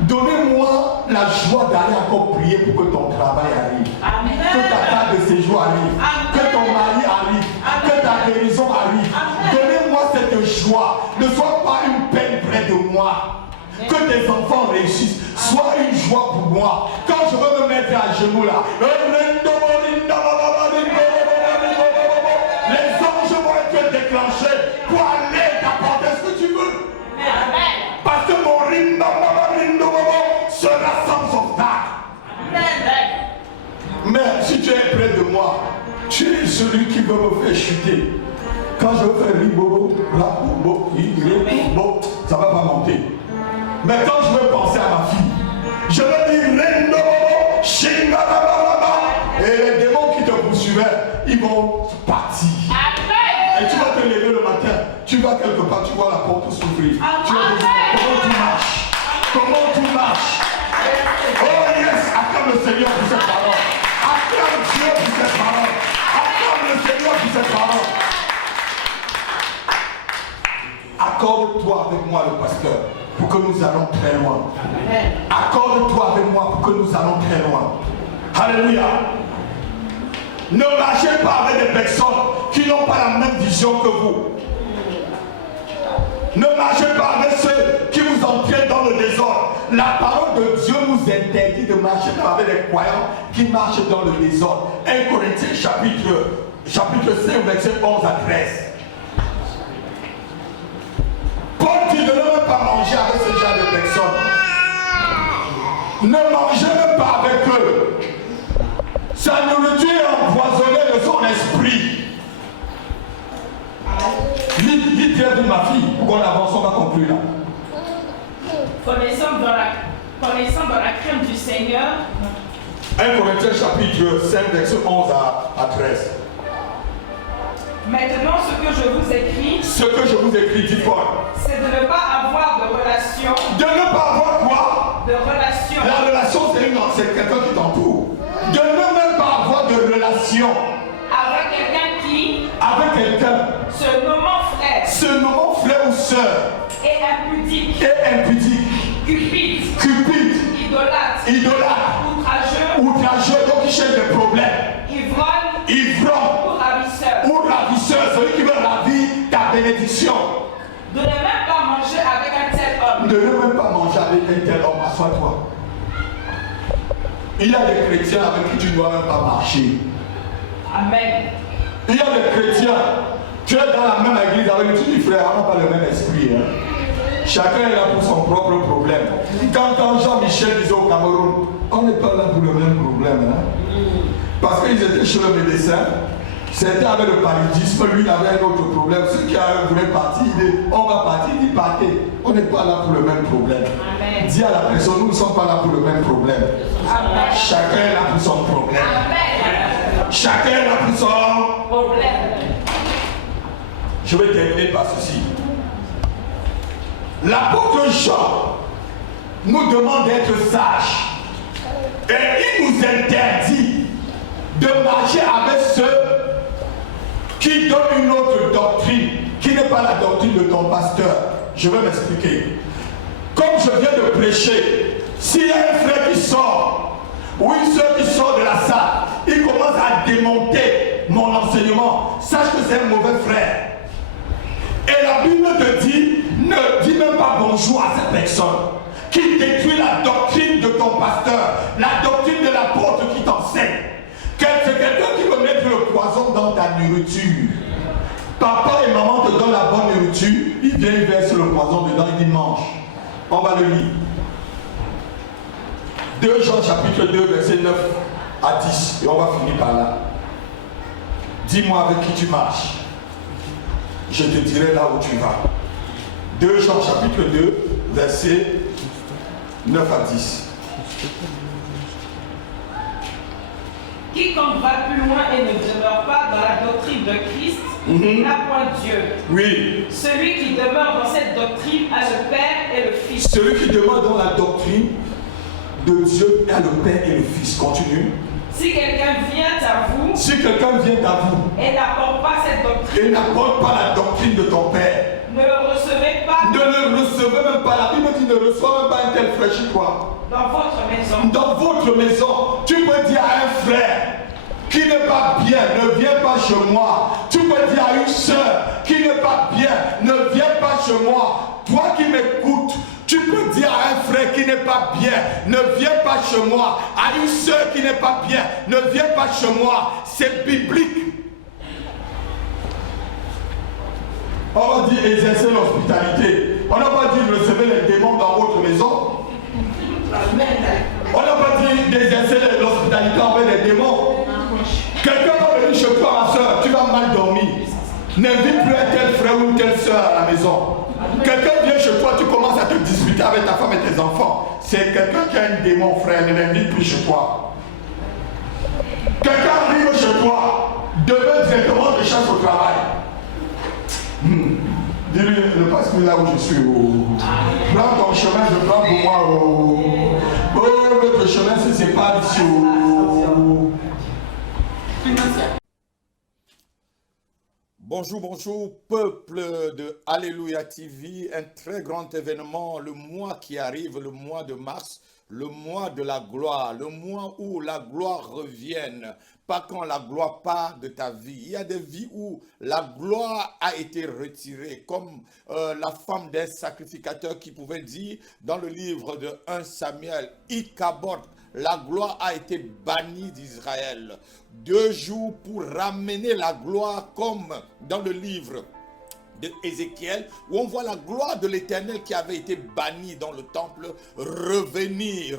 Donnez-moi la joie d'aller encore prier pour que ton travail arrive. Amen. Que ta carte de séjour arrive. Amen. Que ton mari arrive. Amen. Que ta guérison arrive. Amen. Donnez-moi cette joie. Ne sois pas une peine près de moi. Que tes enfants réussissent. Sois une joie pour moi. Quand je veux me mettre à genoux là, les anges vont être déclenchés pour aller t'apporter ce que tu veux. Amen. Parce que mon sera sans obstacle. Amen. Mais si tu es près de moi, tu es celui qui veut me faire chuter. Quand je veux faire ribobo, ça ne va pas monter. Mais quand je veux penser à ma fille, je veux dire et les démons qui te poursuivaient, ils vont partir. Amen. Et tu vas te lever le matin, tu vas quelque part, tu vois la porte s'ouvrir. Tu vas te dire, comment tu marches? Comment tu marches? Oh yes, acclame le Seigneur pour cette parole. Acclame Dieu pour cette parole. Acclame le Seigneur pour cette parole. Accorde-toi avec moi, le pasteur, pour que nous allons très loin. Accorde-toi avec moi pour que nous allons très loin. Alléluia. Ne marchez pas avec des personnes qui n'ont pas la même vision que vous. Ne marchez pas avec ceux qui vous entraînent dans le désordre. La parole de Dieu nous interdit de marcher avec des croyants qui marchent dans le désordre. 1 Corinthiens chapitre 5 verset 11 à 13. Paul dit de ne même pas manger avec ce genre de personnes. Ne mangez même pas avec eux. Sa nourriture est empoisonnée de son esprit. Dites bien de ma fille, pour qu'on avance, on va conclure là. Connaissant dans la crainte du Seigneur. 1 Corinthiens chapitre 5, verset 11 à 13. Maintenant, ce que je vous écris. Ce que je vous écris, dit Paul. C'est de ne pas avoir de relation. De ne pas avoir quoi? De relation. La relation, c'est quelqu'un qui t'entoure. De ne même pas avoir de relation. Avec quelqu'un qui. Avec quelqu'un. Se nommant frère. Se nommant frère ou sœur. Et impudique. Et impudique. Cupide. Cupide. Idolâtre. Idolâtre. Outrageux. Outrageux, donc il cherche des problèmes. Ivrogne. Ivrogne. Ou ravisseur. Ou ravisseur, celui qui veut ravir ta bénédiction. De ne même pas manger avec un tel à toi. Il y a des chrétiens avec qui tu ne dois même pas marcher. Amen. Il y a des chrétiens, tu es dans la même église avec lui, tu dis frère, on n'a pas le même esprit. Hein. Chacun est là pour son propre problème. Quand Jean-Michel disait au Cameroun, on n'est pas là pour le même problème. Hein. Parce qu'ils étaient chez le médecin, c'était avec le paludisme, lui il avait un autre problème. Ceux qui voulaient partir, il dit, on va partir, il dit partez. On n'est pas là pour le même problème. Amen. Dis à la personne, nous ne sommes pas là pour le même problème. Amen. Chacun est là pour son problème. Amen. Chacun est là pour son Problème. Je vais terminer par ceci. L'apôtre Jean nous demande d'être sages. Et il nous interdit de marcher avec ceux qui donnent une autre doctrine, qui n'est pas la doctrine de ton pasteur. Je vais m'expliquer. Comme je viens de prêcher, s'il y a un frère qui sort, ou une soeur qui sort de la salle, il commence à démonter mon enseignement, sache que c'est un mauvais frère. Et la Bible te dit, ne dis même pas bonjour à cette personne qui détruit la doctrine de ton pasteur, la doctrine de l'apôtre qui t'enseigne. C'est quelqu'un qui veut mettre le poison dans ta nourriture. Papa et maman te donnent la bonne nourriture, il vient, il verse le poison dedans, il dit mange. On va le lire. 2 Jean chapitre 2, verset 9 à 10. Et on va finir par là. Dis-moi avec qui tu marches. Je te dirai là où tu vas. 2 Jean chapitre 2, verset 9 à 10. Quiconque va plus loin et ne demeure pas dans la doctrine de Christ n'a point Dieu. Oui. Celui qui demeure dans cette doctrine a le Père et le Fils. Celui qui demeure dans la doctrine de Dieu a le Père et le Fils. Continue. Si quelqu'un vient à vous Si quelqu'un vient à vous et n'apporte pas cette doctrine, et n'apporte pas la doctrine de ton Père, ne le recevez pas ne le recevez même pas. La Bible dit ne reçois même pas un tel frère chez toi. dans votre maison. Dans votre maison, tu peux dire à un frère qui n'est pas bien, ne viens pas chez moi. Tu peux dire à une soeur qui n'est pas bien, ne viens pas chez moi. Toi qui m'écoutes, tu peux dire à un frère qui n'est pas bien, ne viens pas chez moi. À une soeur qui n'est pas bien, ne viens pas chez moi. C'est biblique. On va dire exercer l'hospitalité. On n'a pas dit recevez les démons dans votre maison. On n'a pas dit d'exercer l'hospitalité envers les démons. Quelqu'un va venir chez toi, ma soeur, tu vas mal dormir. N'invite plus un tel frère ou une telle soeur à la maison. Quelqu'un vient chez toi, tu commences à te disputer avec ta femme et tes enfants. C'est quelqu'un qui a un démon, frère, ne l'invite plus chez toi. Quelqu'un arrive chez toi, demain directement te chasse au travail. Dis-lui, le passe là où je suis. Prends ton chemin, je prends pour moi. Notre chemin se sépare ici. Bonjour, bonjour, peuple de Alléluia TV, un très grand événement, le mois qui arrive, le mois de mars, le mois de la gloire, le mois où la gloire revienne, pas quand la gloire part de ta vie. Il y a des vies où la gloire a été retirée, comme la femme d'un sacrificateur qui pouvait dire dans le livre de 1 Samuel, Ichabod, la gloire a été bannie d'Israël. 2 jours pour ramener la gloire, comme dans le livre de Ézéchiel, où on voit la gloire de l'Éternel qui avait été bannie dans le temple, revenir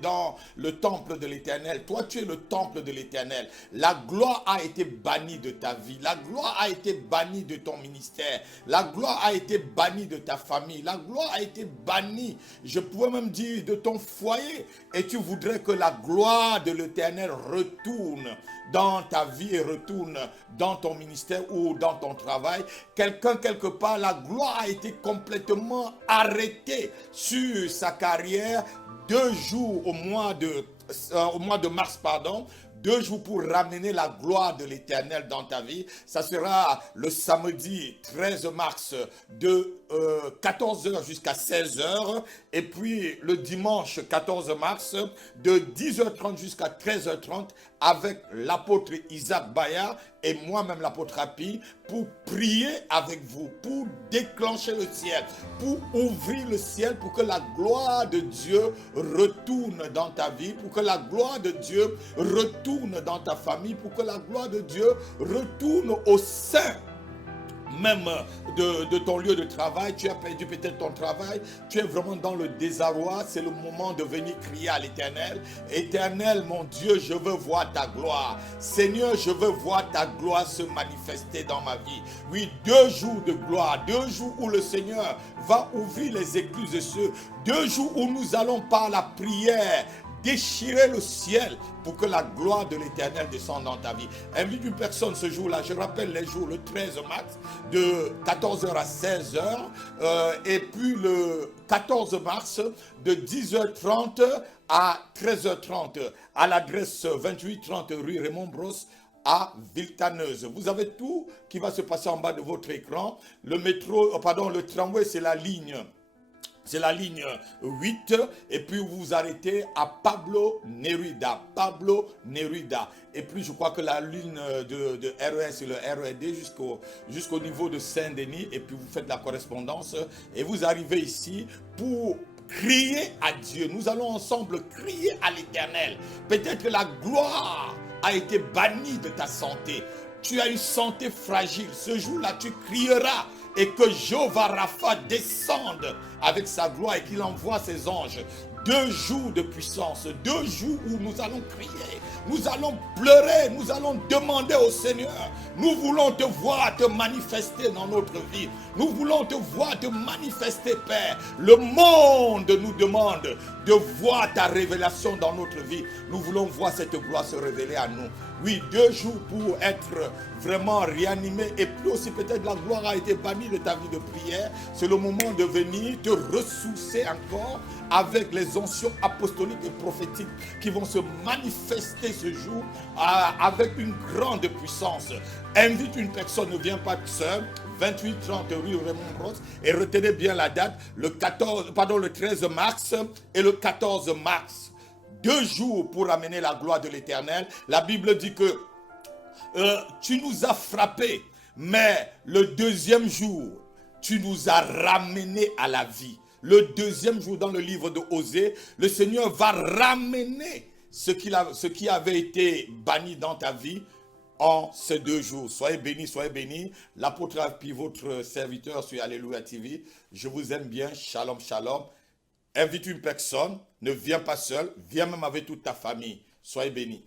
dans le temple de l'Éternel. Toi, tu es le temple de l'Éternel. La gloire a été bannie de ta vie. La gloire a été bannie de ton ministère. La gloire a été bannie de ta famille. La gloire a été bannie, je pourrais même dire, de ton foyer. Et tu voudrais que la gloire de l'Éternel retourne dans ta vie et retourne dans ton ministère ou dans ton travail. Quelqu'un, quelque part, la gloire a été complètement arrêtée sur sa carrière 2 jours au mois de mars, 2 jours pour ramener la gloire de l'Éternel dans ta vie. Ça sera le samedi 13 mars de 14h jusqu'à 16h. Et puis le dimanche 14 mars de 10h30 jusqu'à 13h30 avec l'apôtre Isaac Baya et moi-même l'apôtre Happy pour prier avec vous, pour déclencher le ciel, pour ouvrir le ciel, pour que la gloire de Dieu retourne dans ta vie, pour que la gloire de Dieu retourne dans ta famille, pour que la gloire de Dieu retourne au sein même de ton lieu de travail. Tu as perdu peut-être ton travail, tu es vraiment dans le désarroi. C'est le moment de venir crier à l'Éternel. Éternel, mon Dieu, je veux voir ta gloire. Seigneur, je veux voir ta gloire se manifester dans ma vie. Oui, 2 jours de gloire, 2 jours où le Seigneur va ouvrir les écluses de ceux, 2 jours où nous allons par la prière déchirer le ciel pour que la gloire de l'Éternel descende dans ta vie. Invite une personne ce jour-là. Je rappelle les jours, le 13 mars de 14h à 16h et puis le 14 mars de 10h30 à 13h30 à l'adresse 2830 rue Raymond Bros à Villetaneuse. Vous avez tout qui va se passer en bas de votre écran. Le métro, pardon, le tramway, c'est la ligne 8 et puis vous vous arrêtez à Pablo Neruda. Et puis je crois que la ligne de RER, c'est le RED jusqu'au niveau de Saint-Denis et puis vous faites la correspondance et vous arrivez ici pour crier à Dieu. Nous allons ensemble crier à l'Éternel. Peut-être que la gloire a été bannie de ta santé. Tu as une santé fragile. Ce jour-là, tu crieras et que Jéhovah Rapha descende avec sa gloire et qu'il envoie ses anges. 2 jours de puissance, 2 jours où nous allons crier, nous allons pleurer, nous allons demander au Seigneur. Nous voulons te voir te manifester dans notre vie. Nous voulons te voir te manifester, Père. Le monde nous demande de voir ta révélation dans notre vie. Nous voulons voir cette gloire se révéler à nous. Oui, 2 jours pour être vraiment réanimé et puis aussi peut-être la gloire a été bannie de ta vie de prière. C'est le moment de venir te ressourcer encore avec les onctions apostoliques et prophétiques qui vont se manifester ce jour avec une grande puissance. Invite une personne, ne viens pas seul. 2830 rue Raymond Bros et retenez bien la date, le 13 mars et le 14 mars. 2 jours pour amener la gloire de l'Éternel. La Bible dit que tu nous as frappés, mais le 2e jour, tu nous as ramenés à la vie. Le 2e jour dans le livre de Osée, le Seigneur va ramener ce qui avait été banni dans ta vie en ces 2 jours. Soyez bénis, soyez bénis. L'apôtre Happy, votre serviteur sur Alléluia TV. Je vous aime bien. Shalom, shalom. Invite une personne, ne viens pas seul, viens même avec toute ta famille. Soyez bénis.